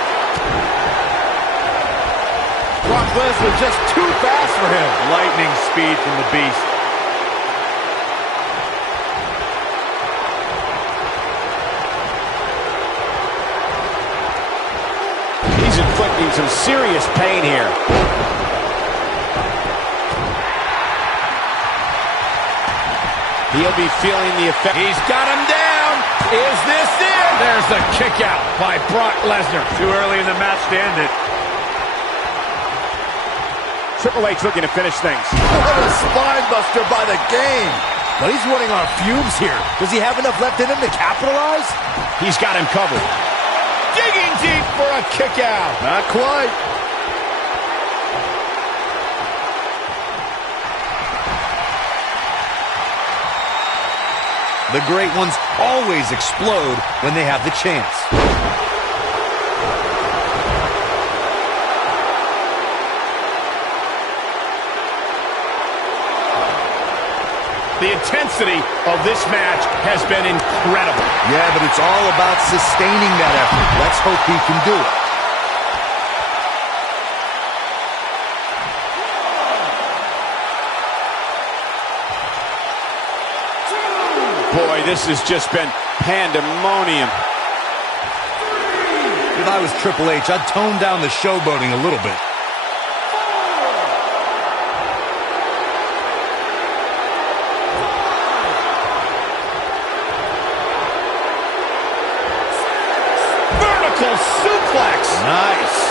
Brock Lesnar just too fast for him. Lightning speed from the Beast. He's inflicting some serious pain here. He'll be feeling the effect. He's got him down. Is this it? There's the kick out by Brock Lesnar. Too early in the match to end it. Triple H looking to finish things. What a spine buster by the game. But he's running on fumes here. Does he have enough left in him to capitalize? He's got him covered. Digging deep for a kick out. Not quite. The great ones always explode when they have the chance. The intensity of this match has been incredible. Yeah, but it's all about sustaining that effort. Let's hope he can do it. Boy, this has just been pandemonium. If I was Triple H, I'd tone down the showboating a little bit. Vertical suplex. Nice.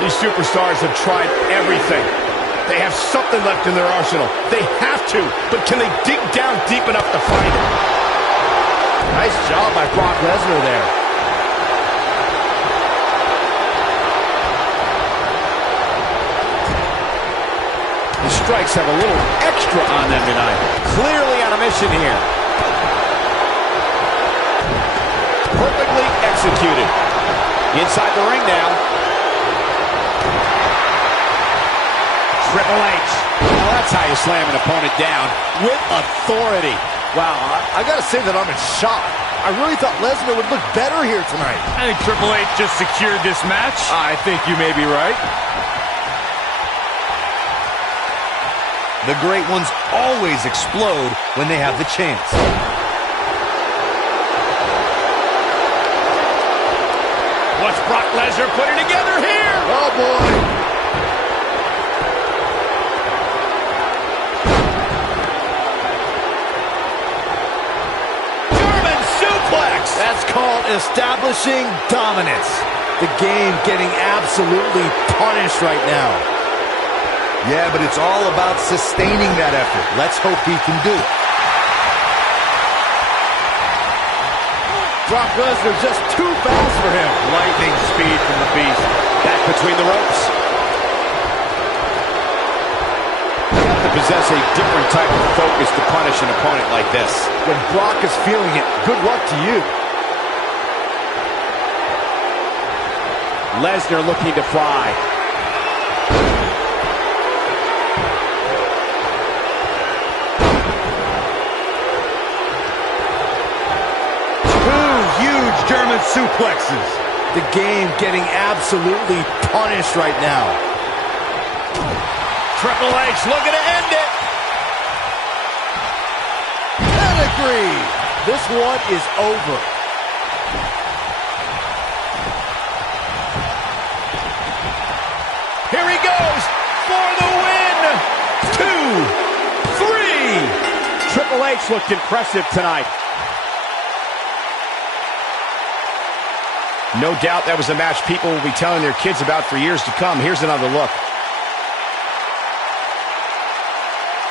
These superstars have tried everything. They have something left in their arsenal. They have to, but can they dig down deep enough to find it? Nice job by Brock Lesnar there. The strikes have a little extra on them tonight. Clearly on a mission here. Perfectly executed. Inside the ring now. Triple H. Well, that's how you slam an opponent down with authority. Wow, I gotta say that I'm in shock. I really thought Lesnar would look better here tonight. I think Triple H just secured this match. I think you may be right. The great ones always explode when they have the chance. What's Brock Lesnar putting together here? Oh, boy. That's called establishing dominance. The game getting absolutely punished right now. Yeah, but it's all about sustaining that effort. Let's hope he can do it. Brock Lesnar just too fast for him. Lightning speed from the Beast. Back between the ropes. Got the to possess a different type of focus to punish an opponent like this. When Brock is feeling it, good luck to you. Lesnar looking to fly. Two huge German suplexes. The game getting absolutely punished right now. Triple H looking to end it. Pedigree. This one is over. Here he goes for the win. 2, 3. Triple H looked impressive tonight. No doubt that was a match people will be telling their kids about for years to come. Here's another look.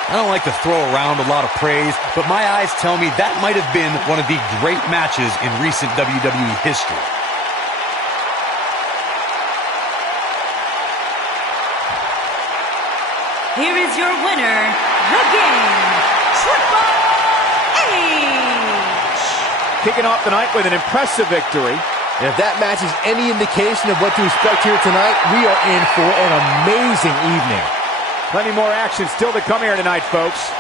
I don't like to throw around a lot of praise, but my eyes tell me that might have been one of the great matches in recent WWE history. Here is your winner, the game, Triple H. Kicking off the night with an impressive victory. And if that match is any indication of what to expect here tonight, we are in for an amazing evening. Plenty more action still to come here tonight, folks.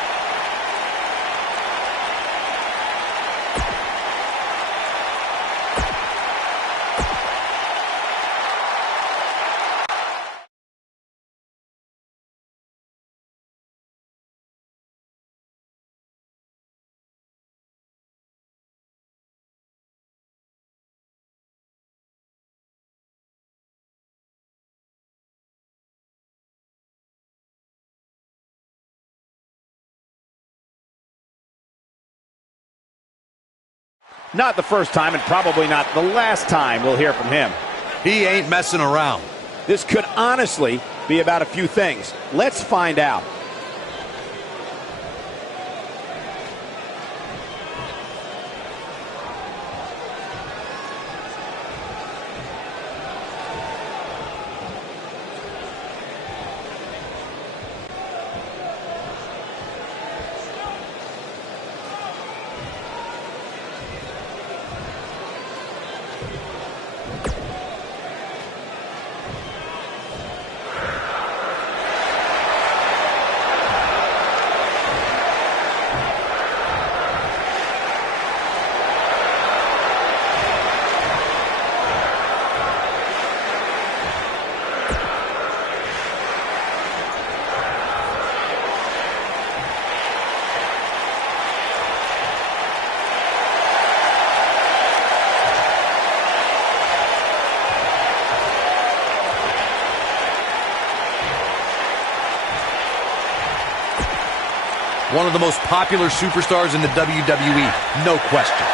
Not the first time and probably not the last time we'll hear from him. He ain't messing around. This could honestly be about a few things. Let's find out. One of the most popular superstars in the WWE, no question.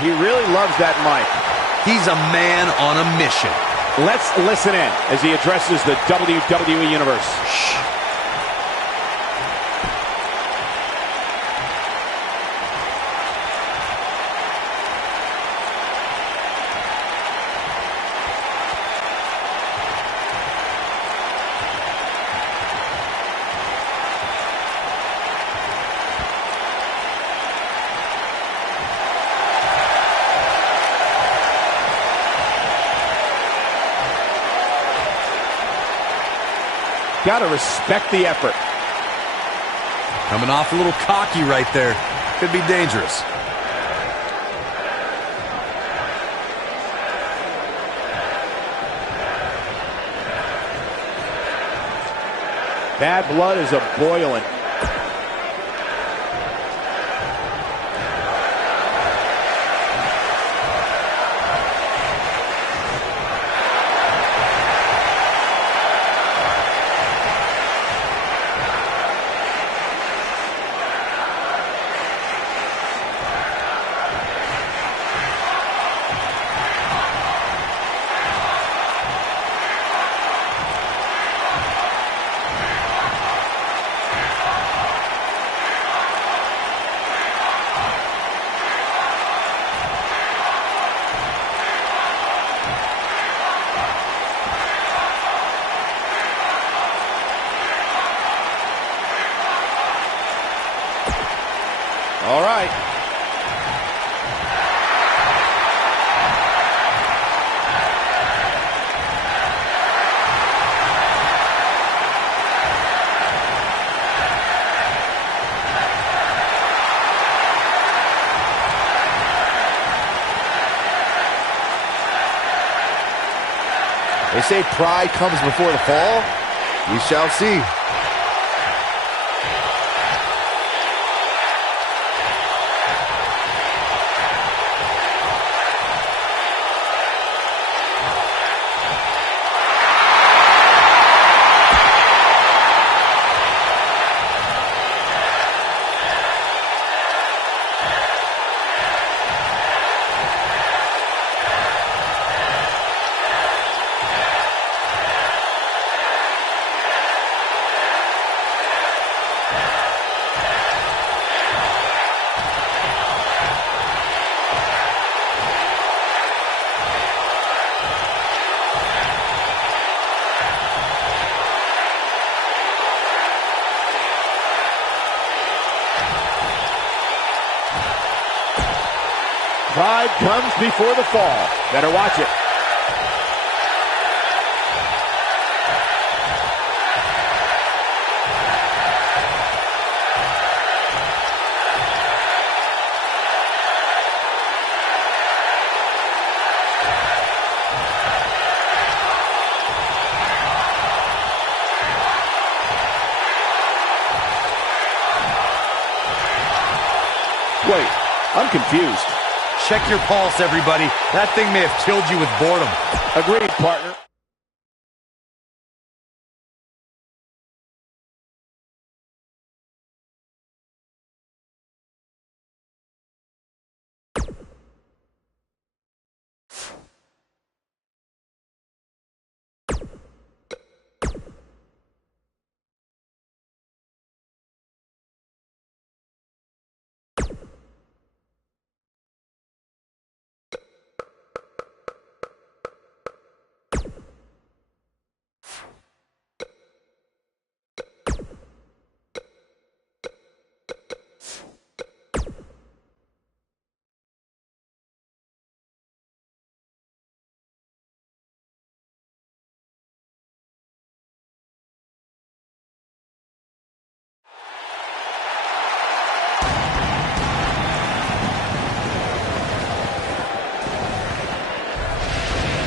He really loves that mic. He's a man on a mission. Let's listen in as he addresses the WWE Universe. Shh. Gotta respect the effort. Coming off a little cocky right there. Could be dangerous. Bad blood is a-boiling. They say pride comes before the fall. We shall see. Pride comes before the fall. Better watch it. Wait, I'm confused. Check your pulse, everybody. That thing may have killed you with boredom. Agreed, partner.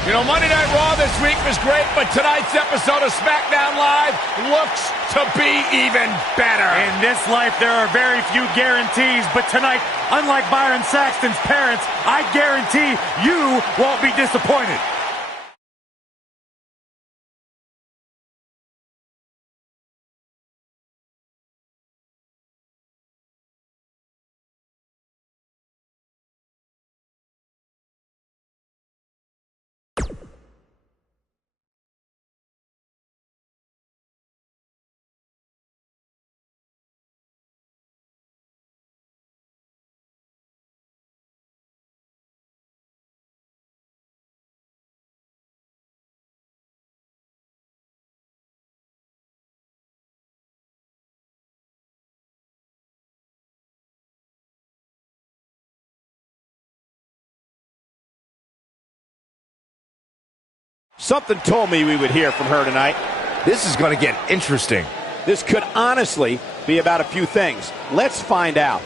You know, Monday Night Raw this week was great, but tonight's episode of SmackDown Live looks to be even better. In this life, there are very few guarantees, but tonight, unlike Byron Saxton's parents, I guarantee you won't be disappointed. Something told me we would hear from her tonight. This is going to get interesting. This could honestly be about a few things. Let's find out.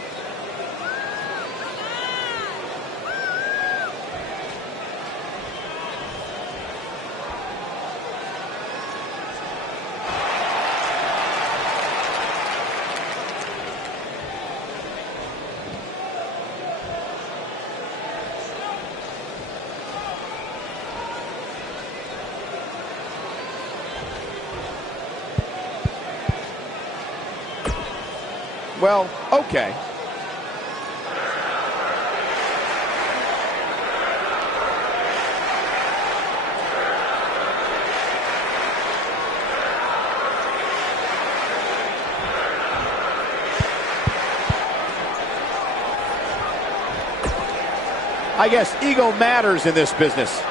Well, okay. I guess ego matters in this business.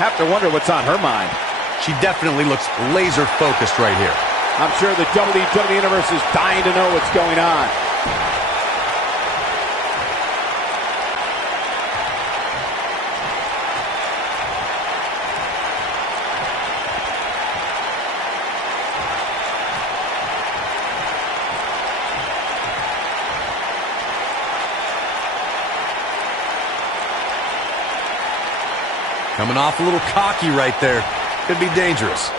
Have to wonder what's on her mind. She definitely looks laser focused right here. I'm sure the WWE Universe is dying to know what's going on. Coming off a little cocky right there. Could be dangerous.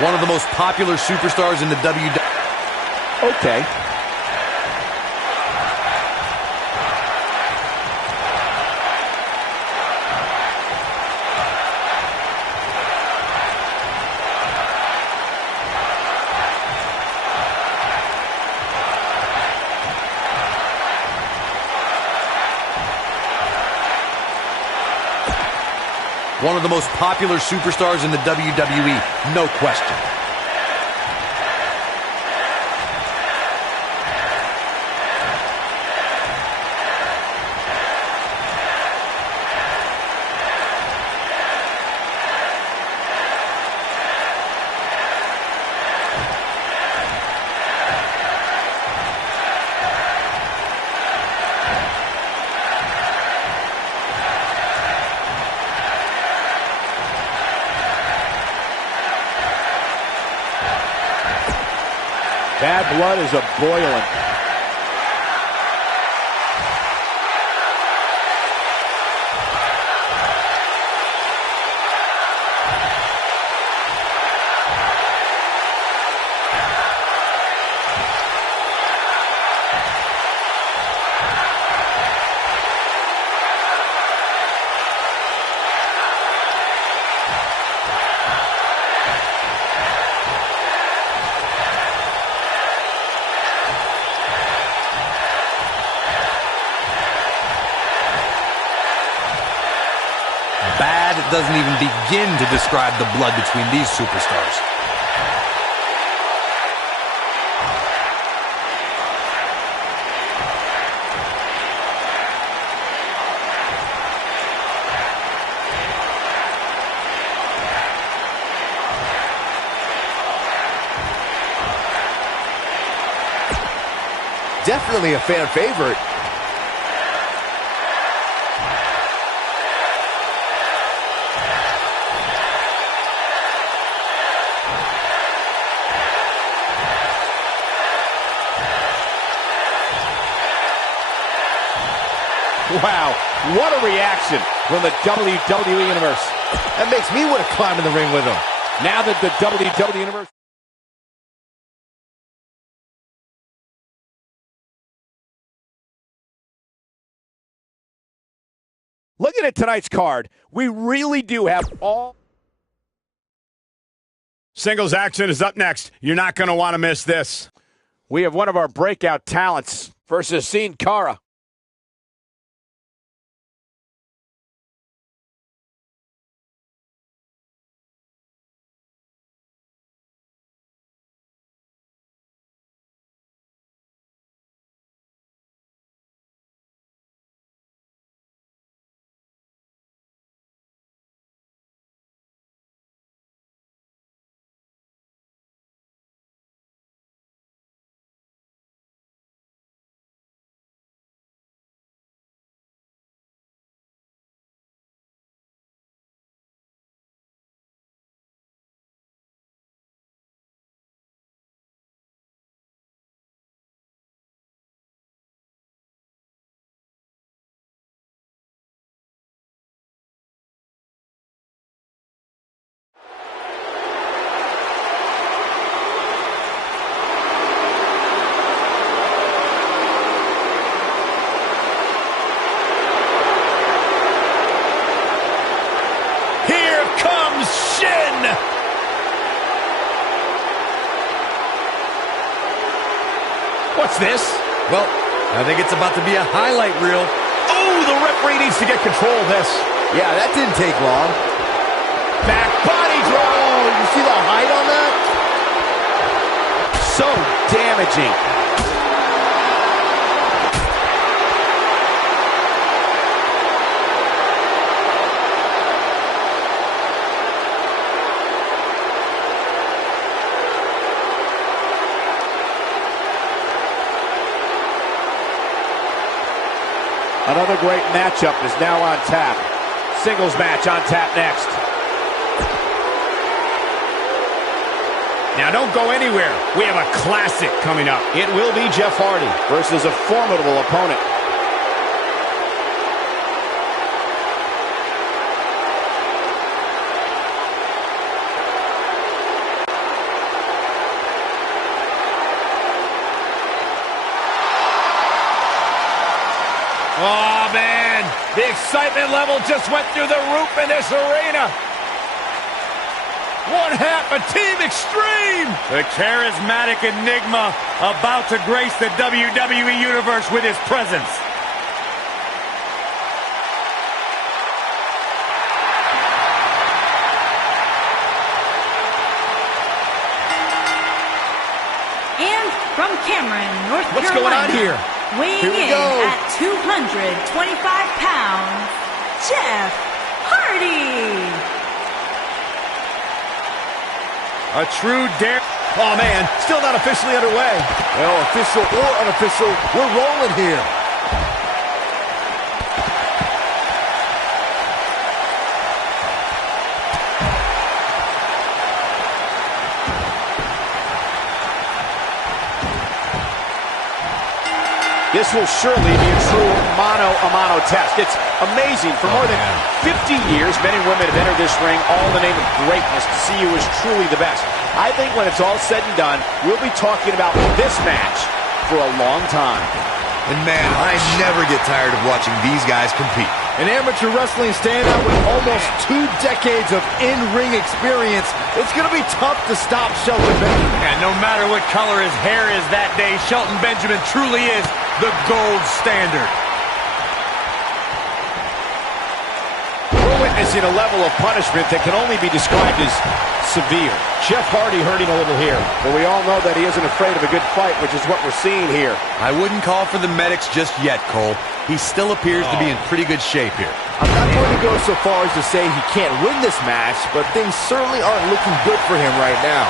One of the most popular superstars in the WWE. Okay. One of the most popular superstars in the WWE, no question. Bad blood is a-boiling. Bad doesn't even begin to describe the blood between these superstars. Definitely a fan favorite. Wow, what a reaction from the WWE Universe. That makes me want to climb in the ring with him. Now that the WWE Universe... Looking at tonight's card, we really do have all... Singles action is up next. You're not going to want to miss this. We have one of our breakout talents versus Sin Cara. this? Well, I think it's about to be a highlight reel. Oh, the referee needs to get control of this. Yeah, that didn't take long. Back body drop. Oh, you see the height on that? So damaging. Another great matchup is now on tap. Singles match on tap next. Now don't go anywhere. We have a classic coming up. It will be Jeff Hardy Versus a formidable opponent. Oh, man. The excitement level just went through the roof in this arena. One half of Team Extreme. The charismatic enigma about to grace the WWE Universe with his presence. And from Cameron, North Carolina. What's going on here? Weighing Here we in go. at 225 pounds, Jeff Hardy. A true dare. Oh, man. Still not officially underway. Well, official or unofficial, we're rolling here. This will surely be a true mano-a-mano test. It's amazing. For more than 50 years, men and women have entered this ring all in the name of greatness to see who is truly the best. I think when it's all said and done, we'll be talking about this match for a long time. And man, I never get tired of watching these guys compete. An amateur wrestling standout with almost 2 decades of in-ring experience. It's going to be tough to stop Shelton Benjamin. And no matter what color his hair is that day, Shelton Benjamin truly is the gold standard. We're witnessing a level of punishment that can only be described as severe. Jeff Hardy hurting a little here. But we all know that he isn't afraid of a good fight, which is what we're seeing here. I wouldn't call for the medics just yet, Cole. He still appears to be in pretty good shape here. I'm not going to go so far as to say he can't win this match, but things certainly aren't looking good for him right now.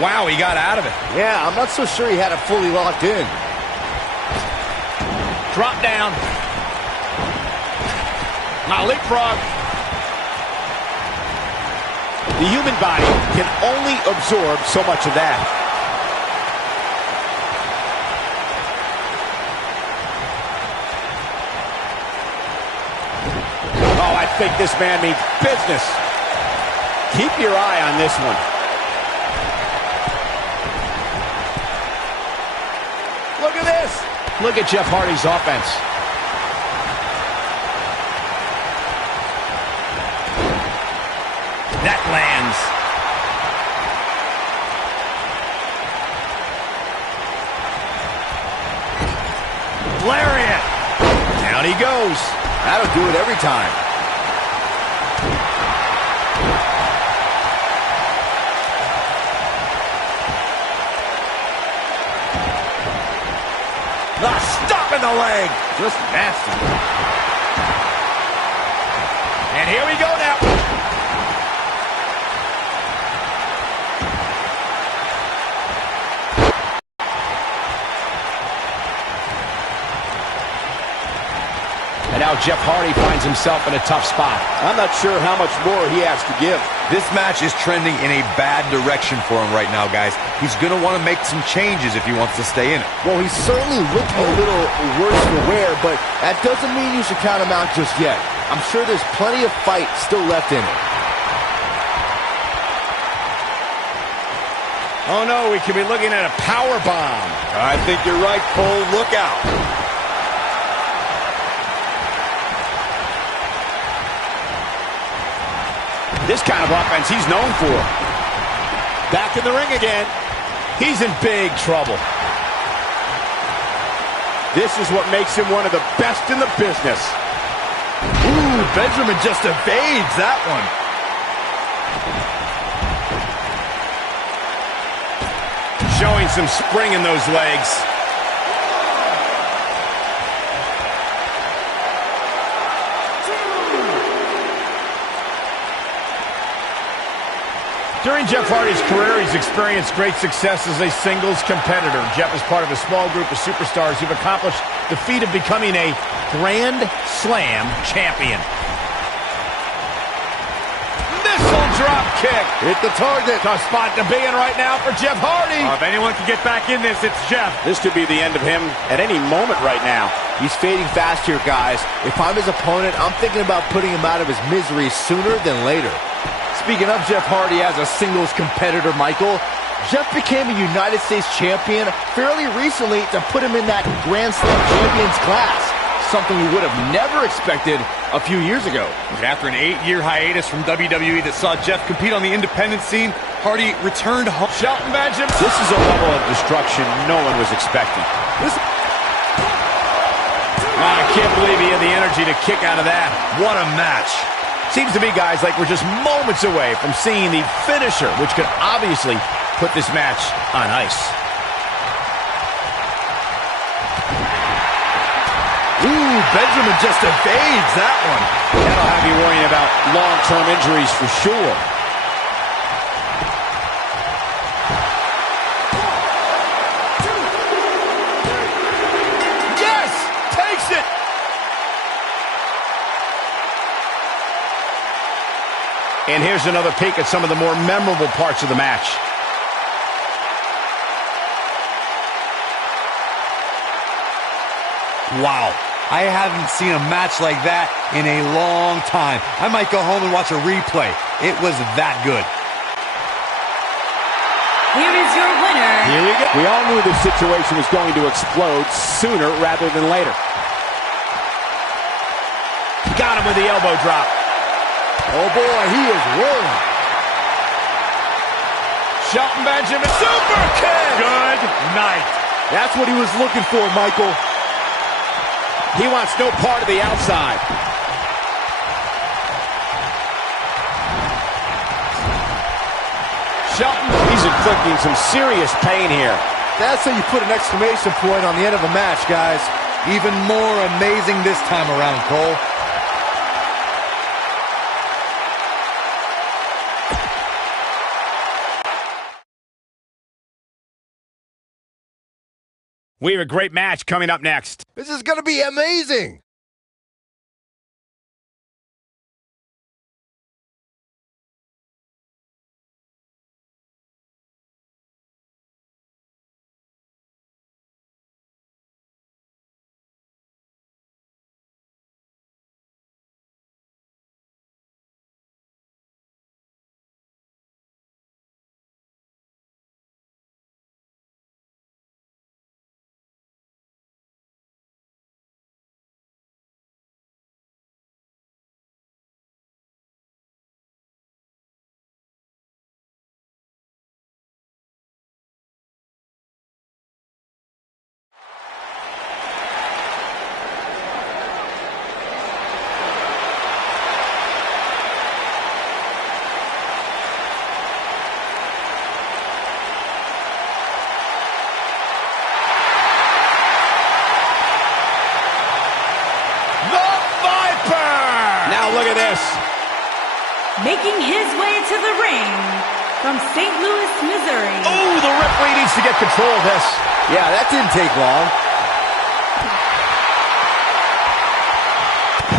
Wow, he got out of it. Yeah, I'm not so sure he had it fully locked in. Drop down. Now leapfrog. The human body can only absorb so much of that. Oh, I think this man means business. Keep your eye on this one. Look at this. Look at Jeff Hardy's offense. That lands. Lariat. Down he goes. That'll do it every time. The stop in the leg. Just nasty. And here we go now. And now Jeff Hardy finds himself in a tough spot. I'm not sure how much more he has to give. This match is trending in a bad direction for him right now, guys. He's going to want to make some changes if he wants to stay in it. Well, he's certainly looking a little worse for wear, but that doesn't mean you should count him out just yet. I'm sure there's plenty of fight still left in it. Oh no, we could be looking at a power bomb. I think you're right, Cole. Look out. this kind of offense he's known for. Back in the ring again. He's in big trouble. This is what makes him one of the best in the business. Ooh, Benjamin just evades that one. Showing some spring in those legs. During Jeff Hardy's career, he's experienced great success as a singles competitor. Jeff is part of a small group of superstars who've accomplished the feat of becoming a Grand Slam champion. Missile drop kick. Hit the target. Tough spot to be in right now for Jeff Hardy. If anyone can get back in this, it's Jeff. This could be the end of him at any moment right now. He's fading fast here, guys. If I'm his opponent, I'm thinking about putting him out of his misery sooner than later. Speaking of Jeff Hardy as a singles competitor, Michael, Jeff became a United States champion fairly recently to put him in that Grand Slam champions class, something we would have never expected a few years ago. After an 8-year hiatus from WWE that saw Jeff compete on the independent scene, Hardy returned home. Shelton Benjamin. This is a level of destruction no one was expecting. I can't believe he had the energy to kick out of that. What a match. Seems to me, guys, like we're just moments away from seeing the finisher, which could obviously put this match on ice. Ooh, Benjamin just evades that one. That'll have you worrying about long-term injuries for sure. Yes! Takes it! And here's another peek at some of the more memorable parts of the match. Wow. I haven't seen a match like that in a long time. I might go home and watch a replay. It was that good. Here is your winner. Here we go. We all knew this situation was going to explode sooner rather than later. Got him with the elbow drop. Oh boy, he is rolling. Shelton Benjamin, super kick! Good night. That's what he was looking for, Michael. He wants no part of the outside. Shelton, He's inflicting some serious pain here. That's how you put an exclamation point on the end of a match, guys. Even more amazing this time around, Cole. we have a great match coming up next. This is going to be amazing. Look at this. Making his way to the ring from St. Louis, Missouri. Oh, the referee needs to get control of this. Yeah, that didn't take long.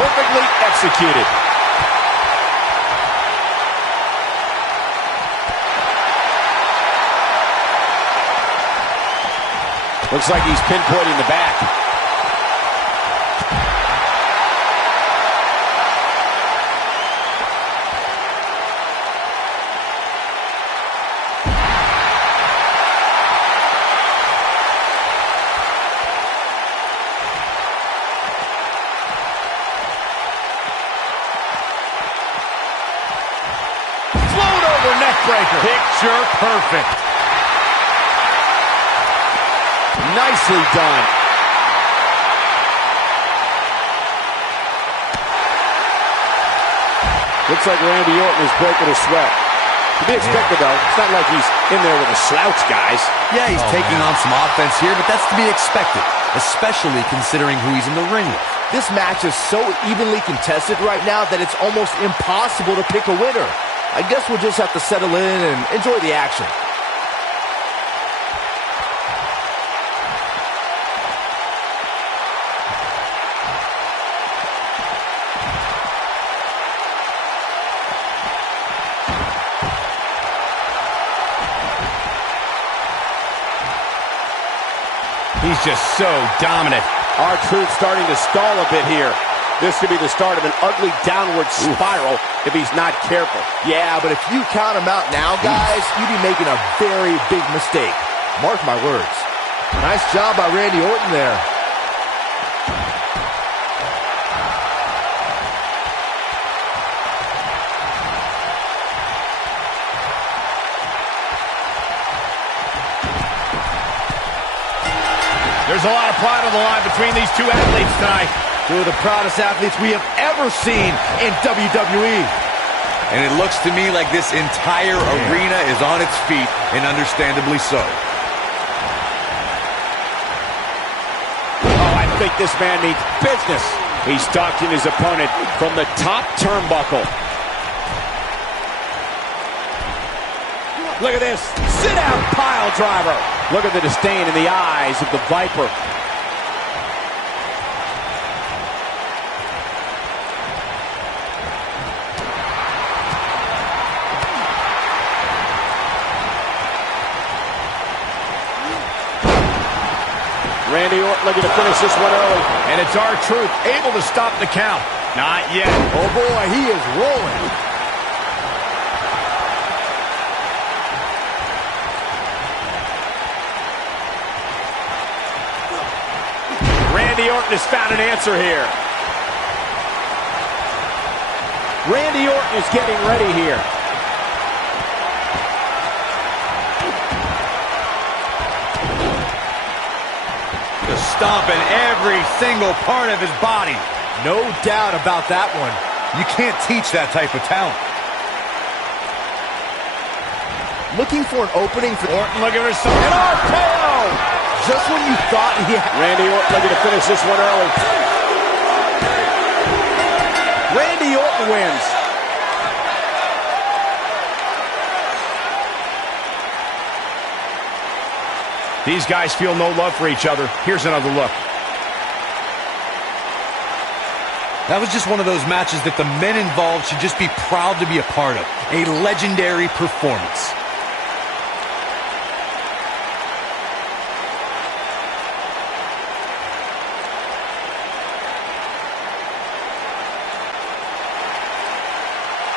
Perfectly executed. Looks like he's pinpointing the back. neckbreaker. Picture perfect. Nicely done. Looks like Randy Orton is breaking a sweat. To be expected, though. It's not like he's in there with a slouch, guys. Yeah, he's taking on some offense here, but that's to be expected, especially considering who he's in the ring with. This match is so evenly contested right now that it's almost impossible to pick a winner. I guess we'll just have to settle in and enjoy the action. He's just so dominant. R-Truth starting to stall a bit here. This could be the start of an ugly downward spiral if he's not careful. Yeah, but if you count him out now, guys, you'd be making a very big mistake. Mark my words. Nice job by Randy Orton there. There's a lot of pride on the line between these two athletes tonight. Two of the proudest athletes we have ever seen in WWE. And it looks to me like this entire arena is on its feet, and understandably so. Oh, I think this man needs business. He's stalking his opponent from the top turnbuckle. Look at this. Sit-down pile driver. Look at the disdain in the eyes of the Viper. Randy Orton looking to finish this one early. And it's R-Truth able to stop the count. Not yet. Oh boy, he is rolling. Randy Orton has found an answer here. Randy Orton is getting ready here. Just stomping every single part of his body. No doubt about that one. You can't teach that type of talent. Looking for an opening for Orton looking for something. an RKO! Just when you thought he had... Randy Orton looking to finish this one early. Randy Orton wins. These guys feel no love for each other. Here's another look. That was just one of those matches that the men involved should just be proud to be a part of. A legendary performance.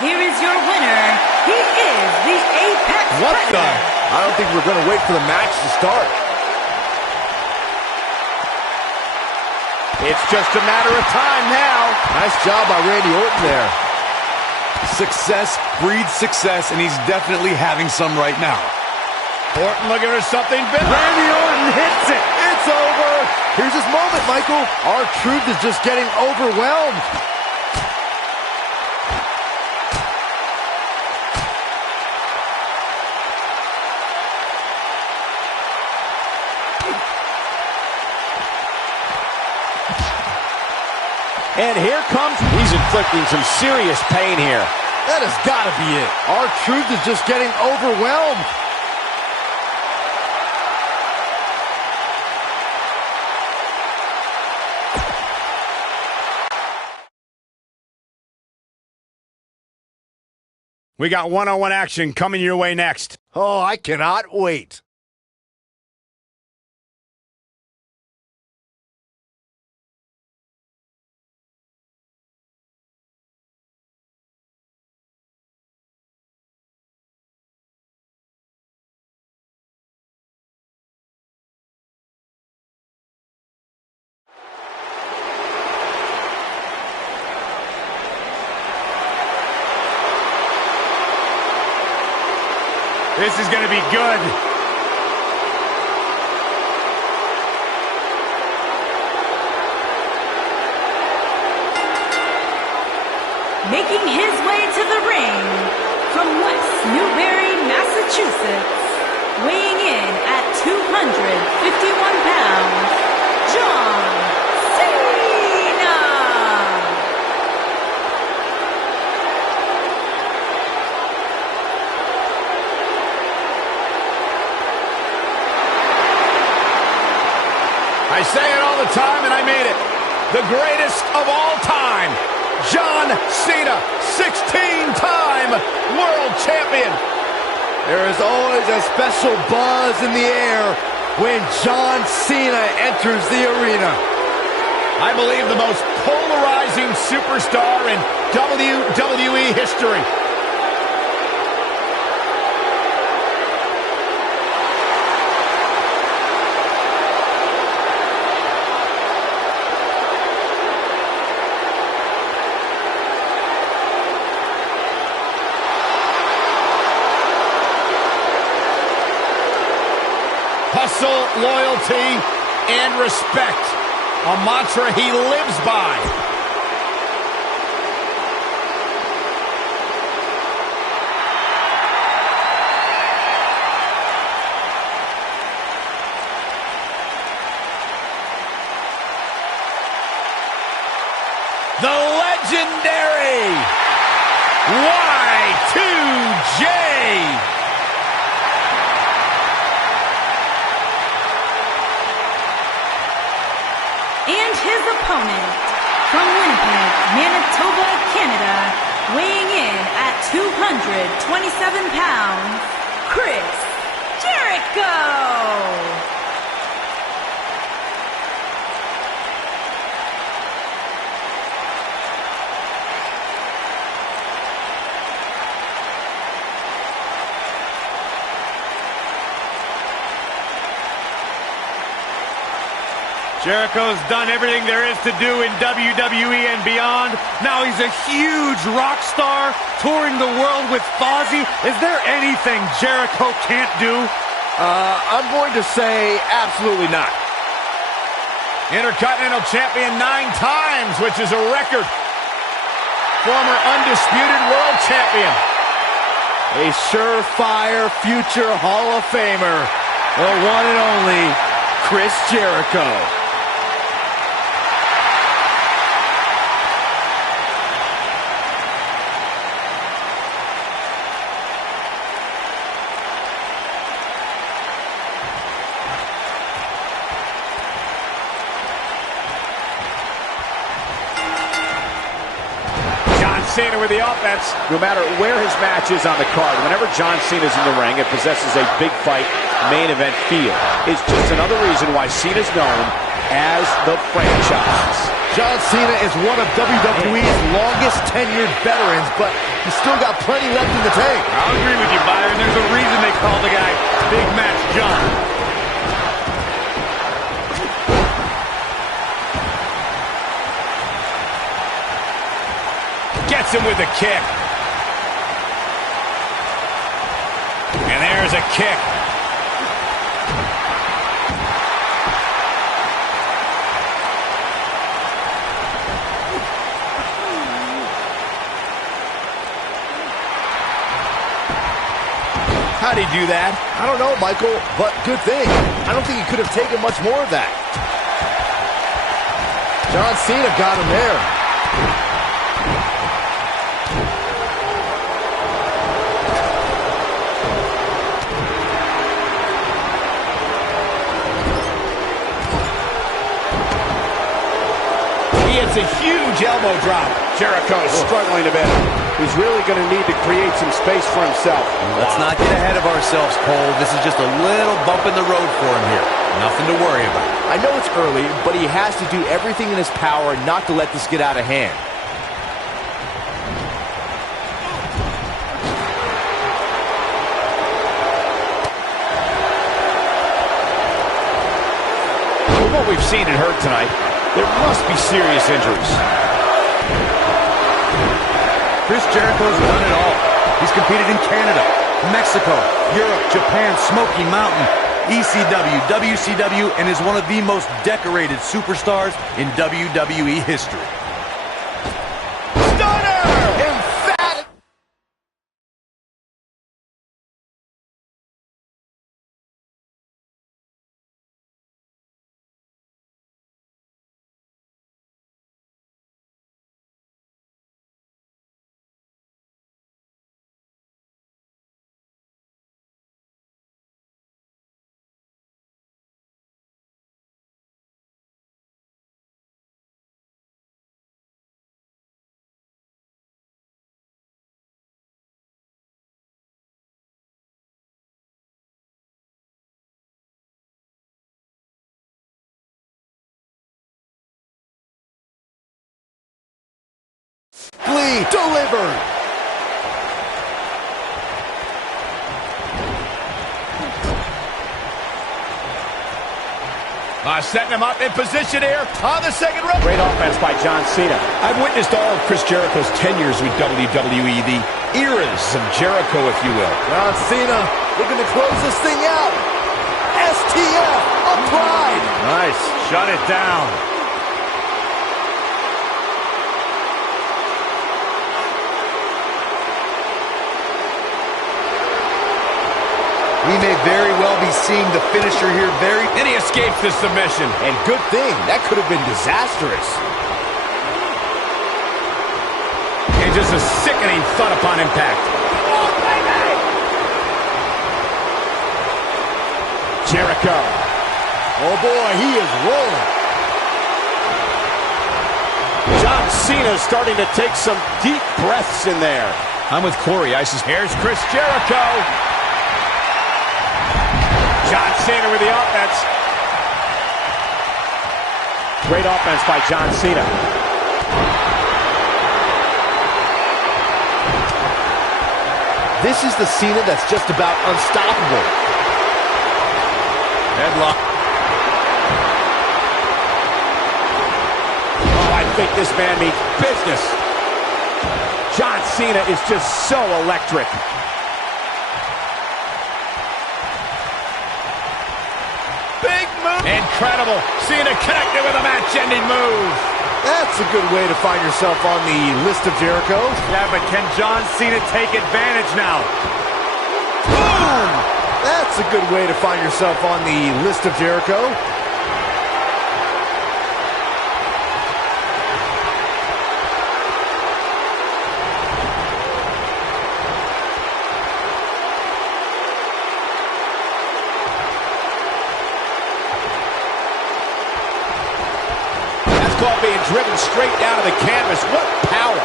Here is your winner. He is the Apex What the? Predator. I don't think we're going to wait for the match to start. It's just a matter of time now. Nice job by Randy Orton there. Success breeds success, and he's definitely having some right now. Orton looking for something big. Randy Orton hits it. It's over. Here's his moment, Michael. R-Truth is just getting overwhelmed. And here comes, he's inflicting some serious pain here. That has got to be it. R-Truth is just getting overwhelmed. We got one-on-one action coming your way next. Oh, I cannot wait. This is going to be good. Making his way to the ring from West Newbury, Massachusetts, weighing in at 251 pounds, John Cena! I say it all the time, and I mean it. The greatest of all time, John Cena, 16-time world champion. There is always a special buzz in the air when John Cena enters the arena. I believe the most polarizing superstar in WWE history. Hustle, loyalty, and respect. A mantra he lives by. The legendary Y2J. And his opponent, from Winnipeg, Manitoba, Canada, weighing in at 227 pounds, Chris Jericho! Jericho's done everything there is to do in WWE and beyond. Now he's a huge rock star touring the world with Fozzy. Is there anything Jericho can't do? I'm going to say absolutely not. Intercontinental champion 9 times, which is a record. Former undisputed world champion. A surefire future Hall of Famer. The one and only Chris Jericho. Cena with the offense. No matter where his match is on the card, whenever John Cena's in the ring, it possesses a big fight, main event feel. It's just another reason why Cena's known as the franchise. John Cena is one of WWE's longest tenured veterans, but he's still got plenty left in the tank. I'll agree with you, Byron. There's a reason they call the guy Big Match John. Gets him with a kick. And there's a kick. How'd he do that? I don't know, Michael, but good thing. I don't think he could have taken much more of that. John Cena got him there. It's a huge elbow drop. Jericho's struggling a bit. He's really going to need to create some space for himself. Let's not get ahead of ourselves, Cole. This is just a little bump in the road for him here. Nothing to worry about. I know it's early, but he has to do everything in his power not to let this get out of hand. From what we've seen and heard tonight, there must be serious injuries. Chris Jericho's done it all. He's competed in Canada, Mexico, Europe, Japan, Smoky Mountain, ECW, WCW, and is one of the most decorated superstars in WWE history. Delivered. Setting him up in position here on the second rope. Great offense by John Cena. I've witnessed all of Chris Jericho's tenures with WWE, the eras of Jericho, if you will. John Cena looking to close this thing out. STF applied. Nice. Shut it down. We may very well be seeing the finisher here And he escapes the submission. And good thing. That could have been disastrous. And just a sickening thud upon impact. Jericho. Oh boy, he is rolling. John Cena starting to take some deep breaths in there. I'm with Corey. Here's Chris Jericho. John Cena with the offense. Great offense by John Cena. This is the Cena that's just about unstoppable. Headlock. Oh, I think this man means business. John Cena is just so electric. Big move. Incredible. Cena connected with a match-ending move. That's a good way to find yourself on the list of Jericho. Yeah, but can John Cena take advantage now? Boom! That's a good way to find yourself on the list of Jericho. That's called being driven straight down to the canvas. What power!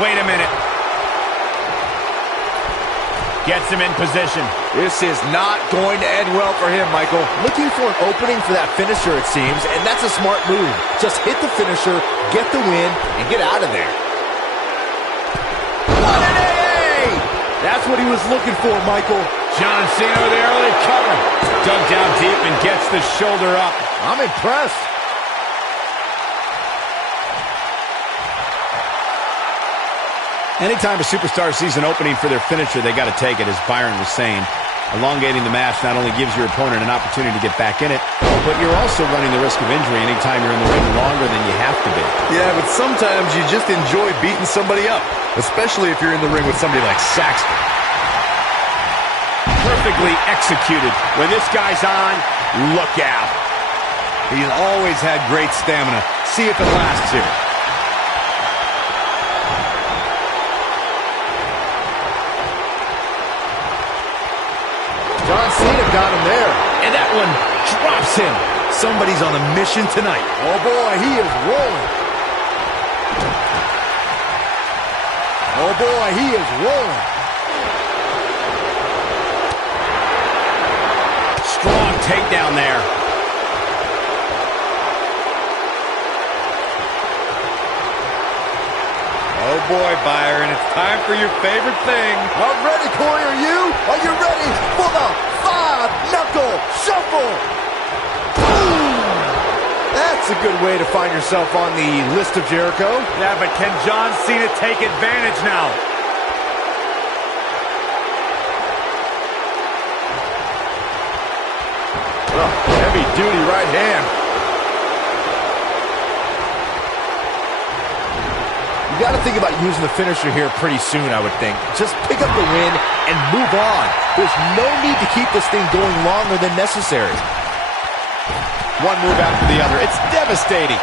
Wait a minute. Gets him in position. This is not going to end well for him, Michael. Looking for an opening for that finisher, it seems, and that's a smart move. Just hit the finisher, get the win, and get out of there. What an AA! That's what he was looking for, Michael. John Cena with the early cover. Dug down deep and gets the shoulder up. I'm impressed. Anytime a superstar sees an opening for their finisher, they got to take it, as Byron was saying. Elongating the match not only gives your opponent an opportunity to get back in it, but you're also running the risk of injury anytime you're in the ring longer than you have to be. Yeah, but sometimes you just enjoy beating somebody up, especially if you're in the ring with somebody like Saxton. Perfectly executed. When this guy's on, look out. He's always had great stamina. See if it lasts here. John Cena got him there. And that one drops him. Somebody's on a mission tonight. Oh boy, he is rolling. Oh boy, he is rolling. Strong takedown there. Oh boy, Byron, it's time for your favorite thing. I'm ready, Corey. Are you? Are you ready for the 5-knuckle shuffle? That's a good way to find yourself on the list of Jericho. Yeah, but can John Cena take advantage now? Oh, heavy-duty right hand. You got to think about using the finisher here pretty soon, I would think. Just pick up the win and move on. There's no need to keep this thing going longer than necessary. One move after the other. It's devastating.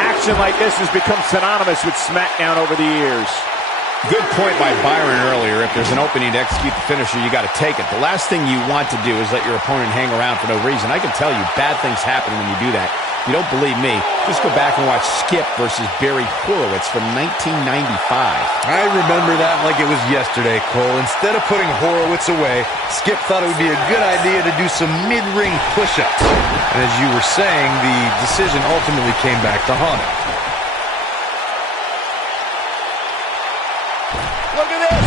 Action like this has become synonymous with SmackDown over the years. Good point by Byron earlier. If there's an opening to execute the finisher, you got to take it. The last thing you want to do is let your opponent hang around for no reason. I can tell you, bad things happen when you do that. If you don't believe me, just go back and watch Skip versus Barry Horowitz from 1995. I remember that like it was yesterday, Cole. Instead of putting Horowitz away, Skip thought it would be a good idea to do some mid-ring push-ups. And as you were saying, the decision ultimately came back to haunt him. Look at this!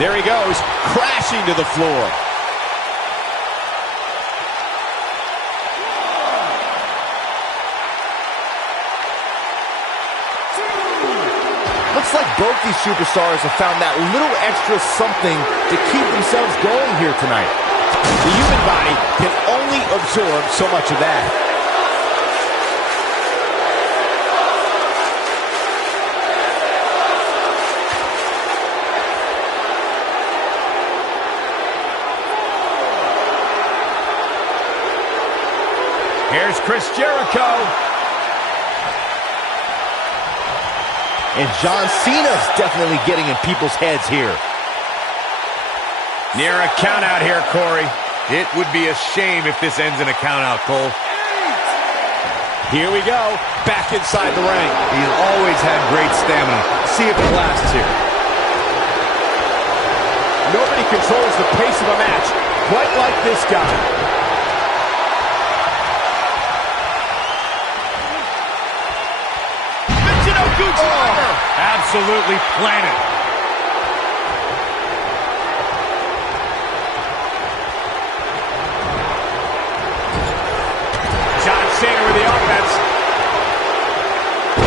There he goes, crashing to the floor. Looks like both these superstars have found that little extra something to keep themselves going here tonight. The human body can only absorb so much of that. Here's Chris Jericho. And John Cena's definitely getting in people's heads here. Near a count out here, Corey. It would be a shame if this ends in a countout, Cole. Here we go, back inside the ring. He's always had great stamina. See if it lasts here. Nobody controls the pace of a match quite like this guy. Oh, absolutely planted. John Cena with the offense.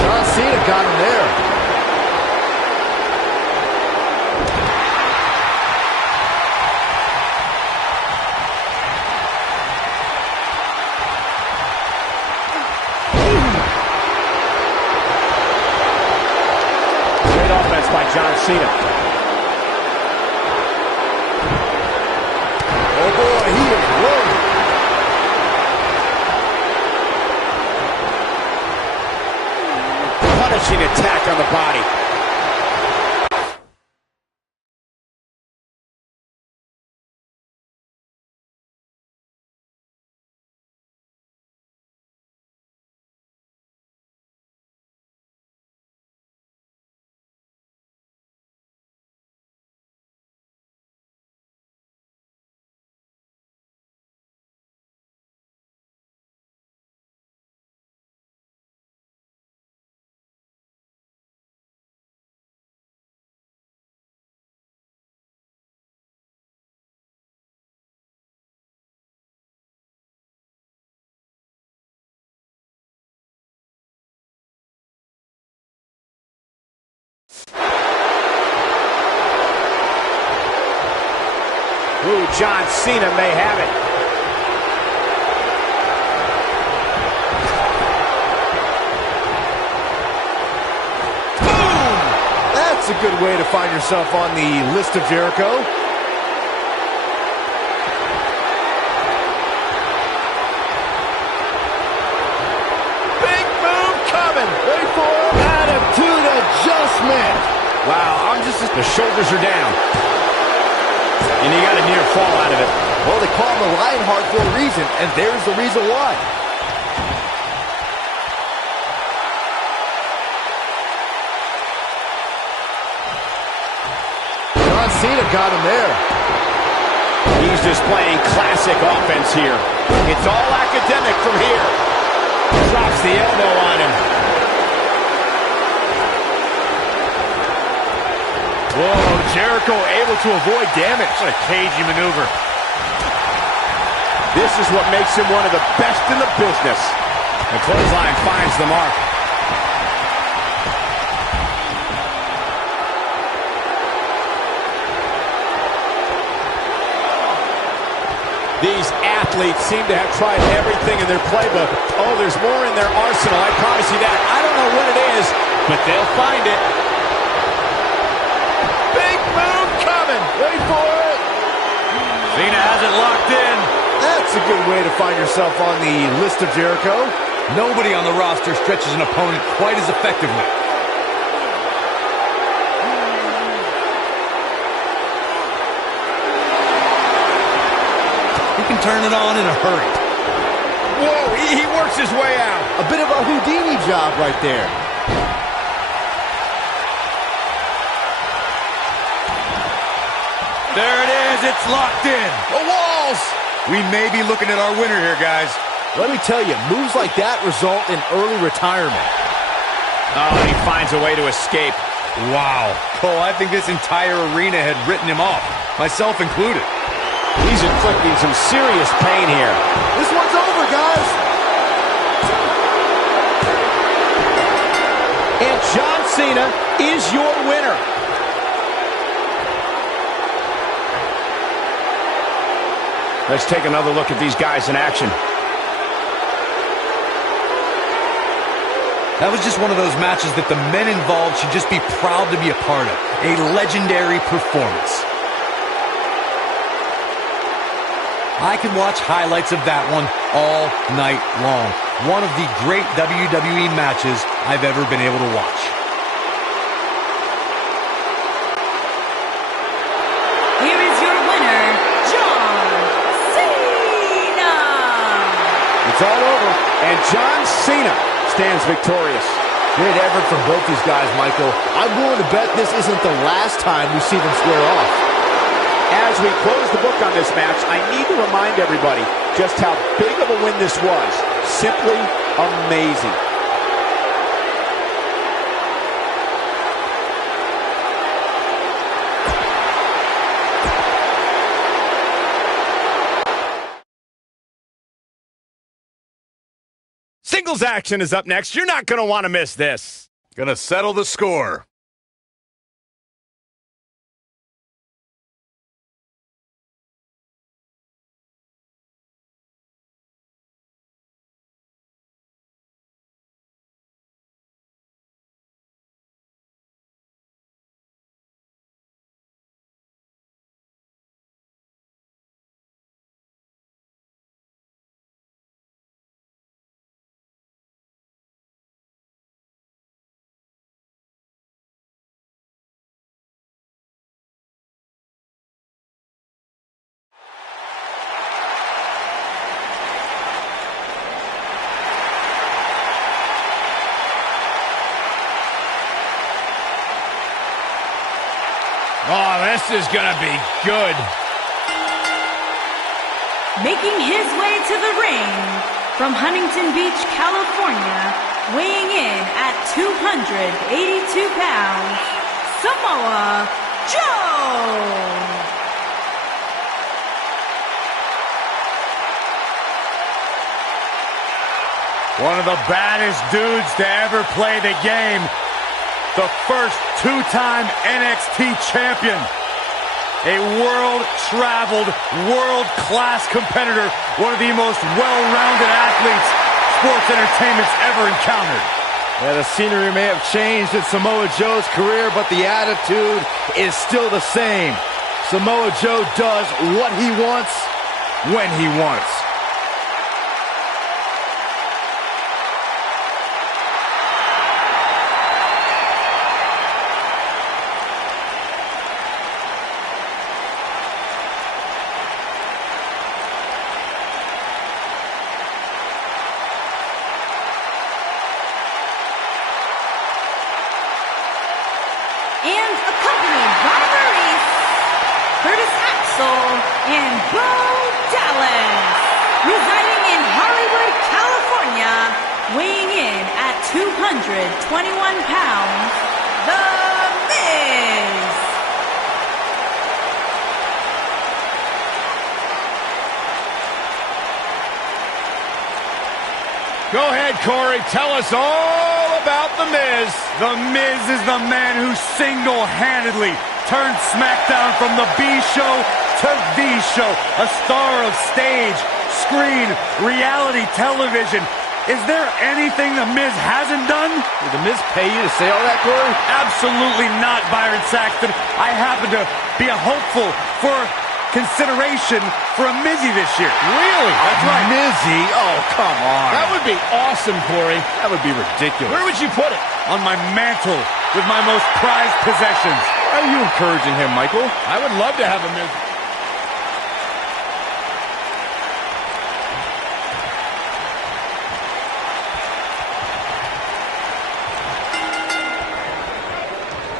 John Cena got him there. By John Cena. Oh boy, he is rolling. Punishing attack on the body. Ooh, John Cena may have it. Boom! That's a good way to find yourself on the list of Jericho. Big move coming. Ready for it? Attitude adjustment. Wow, the shoulders are down. And you got a near fall out of it. Well, they call him the Lionheart for a reason, and there's the reason why. John Cena got him there. He's displaying classic offense here. It's all academic from here. Drops the elbow on him. Whoa, Jericho able to avoid damage. What a cagey maneuver. This is what makes him one of the best in the business. The clothesline finds the mark. These athletes seem to have tried everything in their playbook. Oh, there's more in their arsenal, I promise you that. I don't know what it is, but they'll find it. Big move coming. Wait for it. Cena has it locked in. That's a good way to find yourself on the list of Jericho. Nobody on the roster stretches an opponent quite as effectively. He can turn it on in a hurry. Whoa, he works his way out. A bit of a Houdini job right there. There it is. It's locked in. The walls. We may be looking at our winner here, guys. Let me tell you, moves like that result in early retirement. Oh, he finds a way to escape. Wow. Cole, I think this entire arena had written him off, myself included. He's inflicting some serious pain here. This one's over, guys. And John Cena is your winner. Let's take another look at these guys in action. That was just one of those matches that the men involved should just be proud to be a part of. A legendary performance. I could watch highlights of that one all night long. One of the great WWE matches I've ever been able to watch. Here is your winner, John Cena. It's all over, and John Cena stands victorious. Great effort from both these guys, Michael. I'm willing to bet this isn't the last time we see them square off. As we close the book on this match, I need to remind everybody just how big of a win this was. Simply amazing. Singles action is up next. You're not going to want to miss this. Gonna settle the score. Oh, this is going to be good. Making his way to the ring from Huntington Beach, California, weighing in at 282 pounds, Samoa Joe. One of the baddest dudes to ever play the game. The first two-time NXT champion. A world-traveled, world-class competitor. One of the most well-rounded athletes sports entertainment's ever encountered. Yeah, the scenery may have changed in Samoa Joe's career, but the attitude is still the same. Samoa Joe does what he wants, when he wants. And accompanied by Maurice, Curtis Axel, and Bo Dallas. Residing in Hollywood, California, weighing in at 221 pounds, The Miz. Go ahead, Corey. Tell us all about The Miz. The Miz is the man who single-handedly turned SmackDown from the B show to the show. A star of stage, screen, reality television. Is there anything The Miz hasn't done? Did The Miz pay you to say all that, Corey? Absolutely not, Byron Saxton. I happen to be a hopeful for consideration for a Mizzy this year. Really? That's right. Mizzy? Oh, come on. That would be awesome, Corey. That would be ridiculous. Where would you put it? On my mantle with my most prized possessions. Are you encouraging him, Michael? I would love to have a Miz.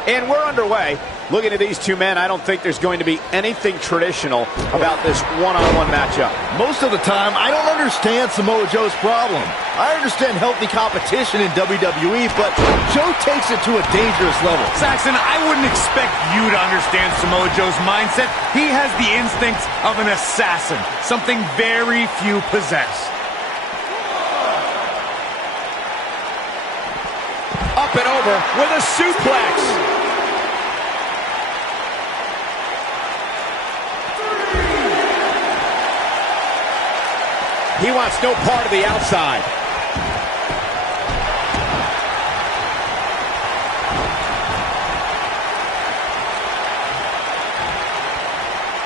And we're underway. Looking at these two men, I don't think there's going to be anything traditional about this one-on-one matchup. Most of the time, I don't understand Samoa Joe's problem. I understand healthy competition in WWE, but Joe takes it to a dangerous level. Saxton, I wouldn't expect you to understand Samoa Joe's mindset. He has the instincts of an assassin, something very few possess. Up and over with a suplex. He wants no part of the outside.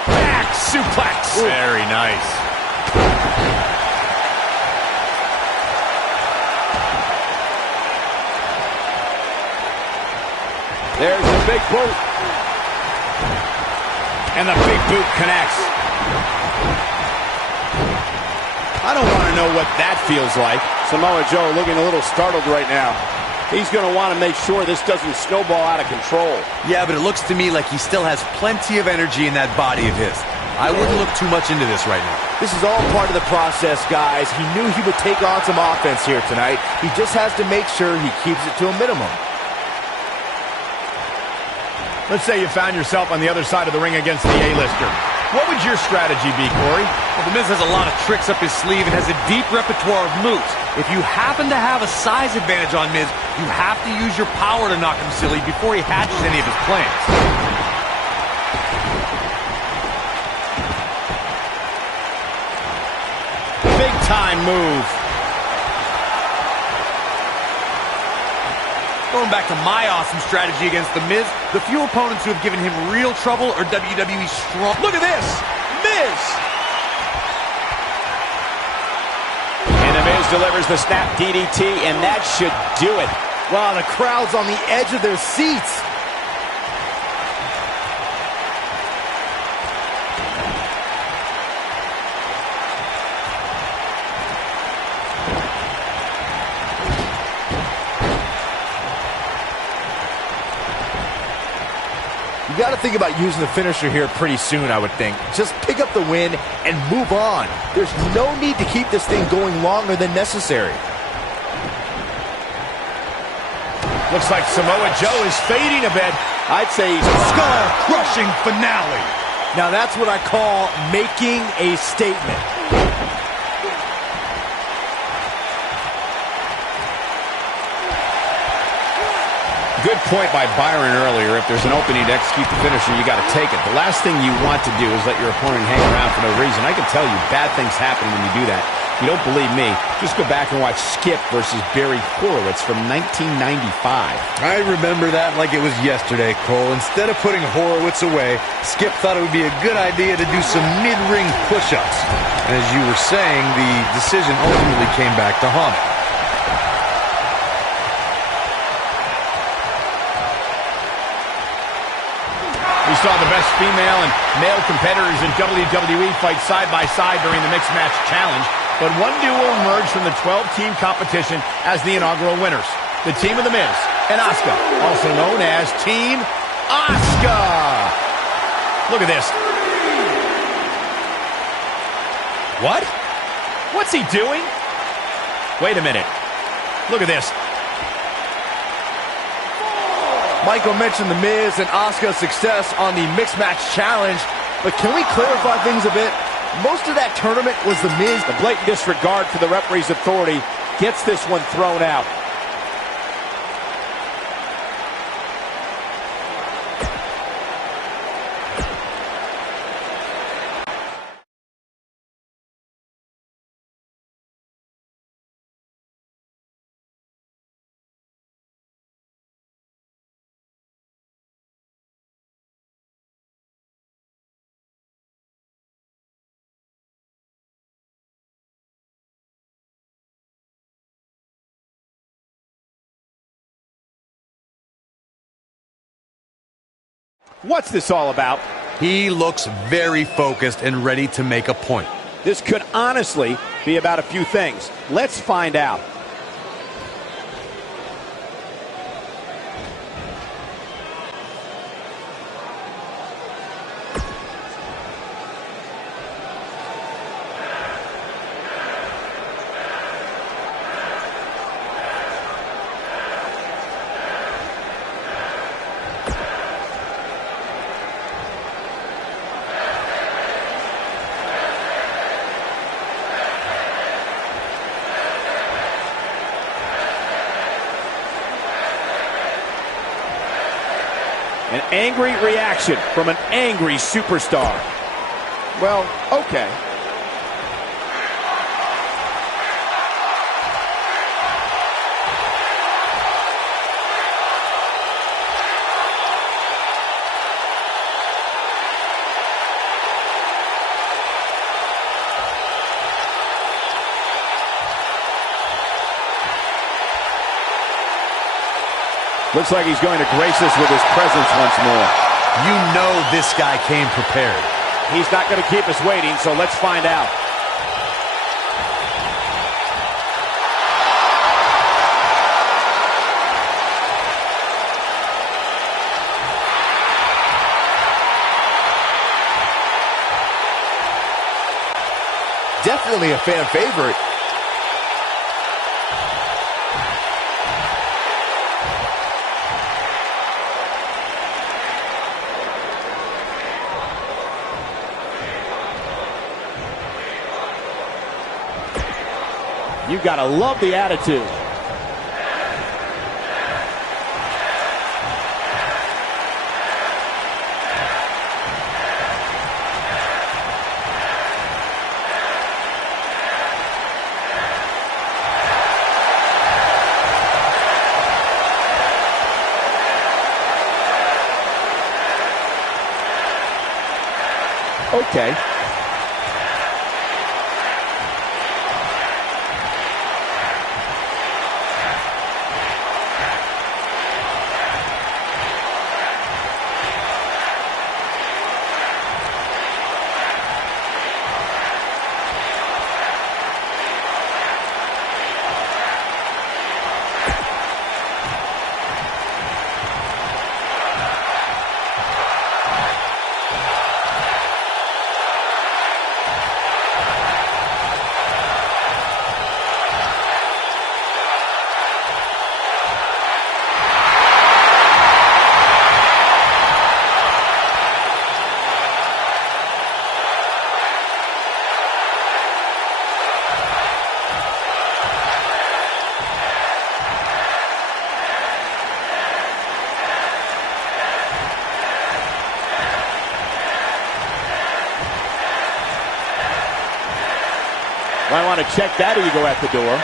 Back suplex. Very nice. There's the big boot. And the big boot connects. I don't want to know what that feels like. Samoa Joe looking a little startled right now. He's going to want to make sure this doesn't snowball out of control. Yeah, but it looks to me like he still has plenty of energy in that body of his. I wouldn't look too much into this right now. This is all part of the process, guys. He knew he would take on some offense here tonight. He just has to make sure he keeps it to a minimum. Let's say you found yourself on the other side of the ring against the A-lister. What would your strategy be, Corey? Well, The Miz has a lot of tricks up his sleeve and has a deep repertoire of moves. If you happen to have a size advantage on Miz, you have to use your power to knock him silly before he hatches any of his plans. Big time move. Going back to my awesome strategy against The Miz, the few opponents who have given him real trouble are WWE strong. Look at this. Miz. And The Miz delivers the snap DDT, and that should do it. Wow, the crowd's on the edge of their seats. You got to think about using the finisher here pretty soon, I would think. Just pick up the win and move on. There's no need to keep this thing going longer than necessary. Looks like Samoa Joe is fading a bit. I'd say he's Skull-crushing finale. Now that's what I call making a statement. Good point by Byron earlier. If there's an opening to execute the finisher, you got to take it. The last thing you want to do is let your opponent hang around for no reason. I can tell you bad things happen when you do that. If you don't believe me, just go back and watch Skip versus Barry Horowitz from 1995. I remember that like it was yesterday, Cole. Instead of putting Horowitz away, Skip thought it would be a good idea to do some mid-ring push-ups. And as you were saying, the decision ultimately came back to haunt him. We saw the best female and male competitors in WWE fight side by side during the Mixed Match Challenge, but one duo emerged from the 12-team competition as the inaugural winners. The team of The Miz and Asuka, also known as Team Asuka. Look at this. What? What's he doing? Wait a minute. Look at this. Michael mentioned The Miz and Asuka's success on the Mixed Match Challenge, but can we clarify things a bit? Most of that tournament was The Miz. The blatant disregard for the referee's authority gets this one thrown out. What's this all about? He looks very focused and ready to make a point. This could honestly be about a few things. Let's find out. An angry reaction from an angry superstar. Well, okay. Looks like he's going to grace us with his presence once more. You know this guy came prepared. He's not going to keep us waiting, so let's find out. Definitely a fan favorite. You gotta love the attitude. Okay. Might want to check that ego at the door.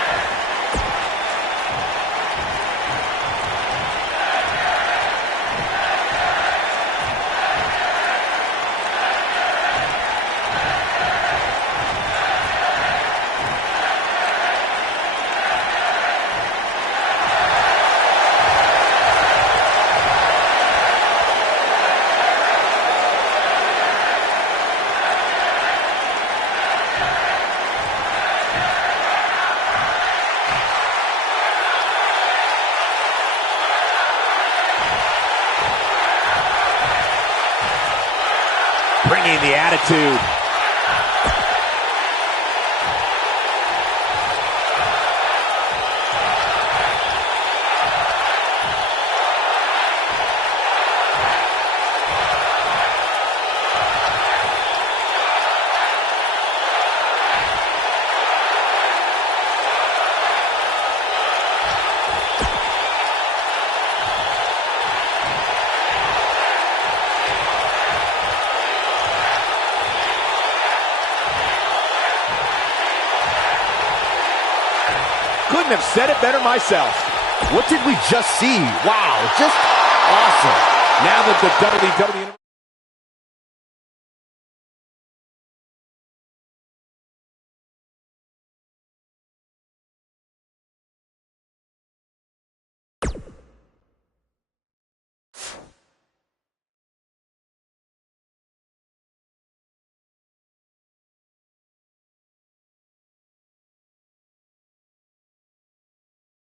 Bringing the attitude. couldn't have said it better myself. What did we just see? Wow, just awesome. Now that the WWE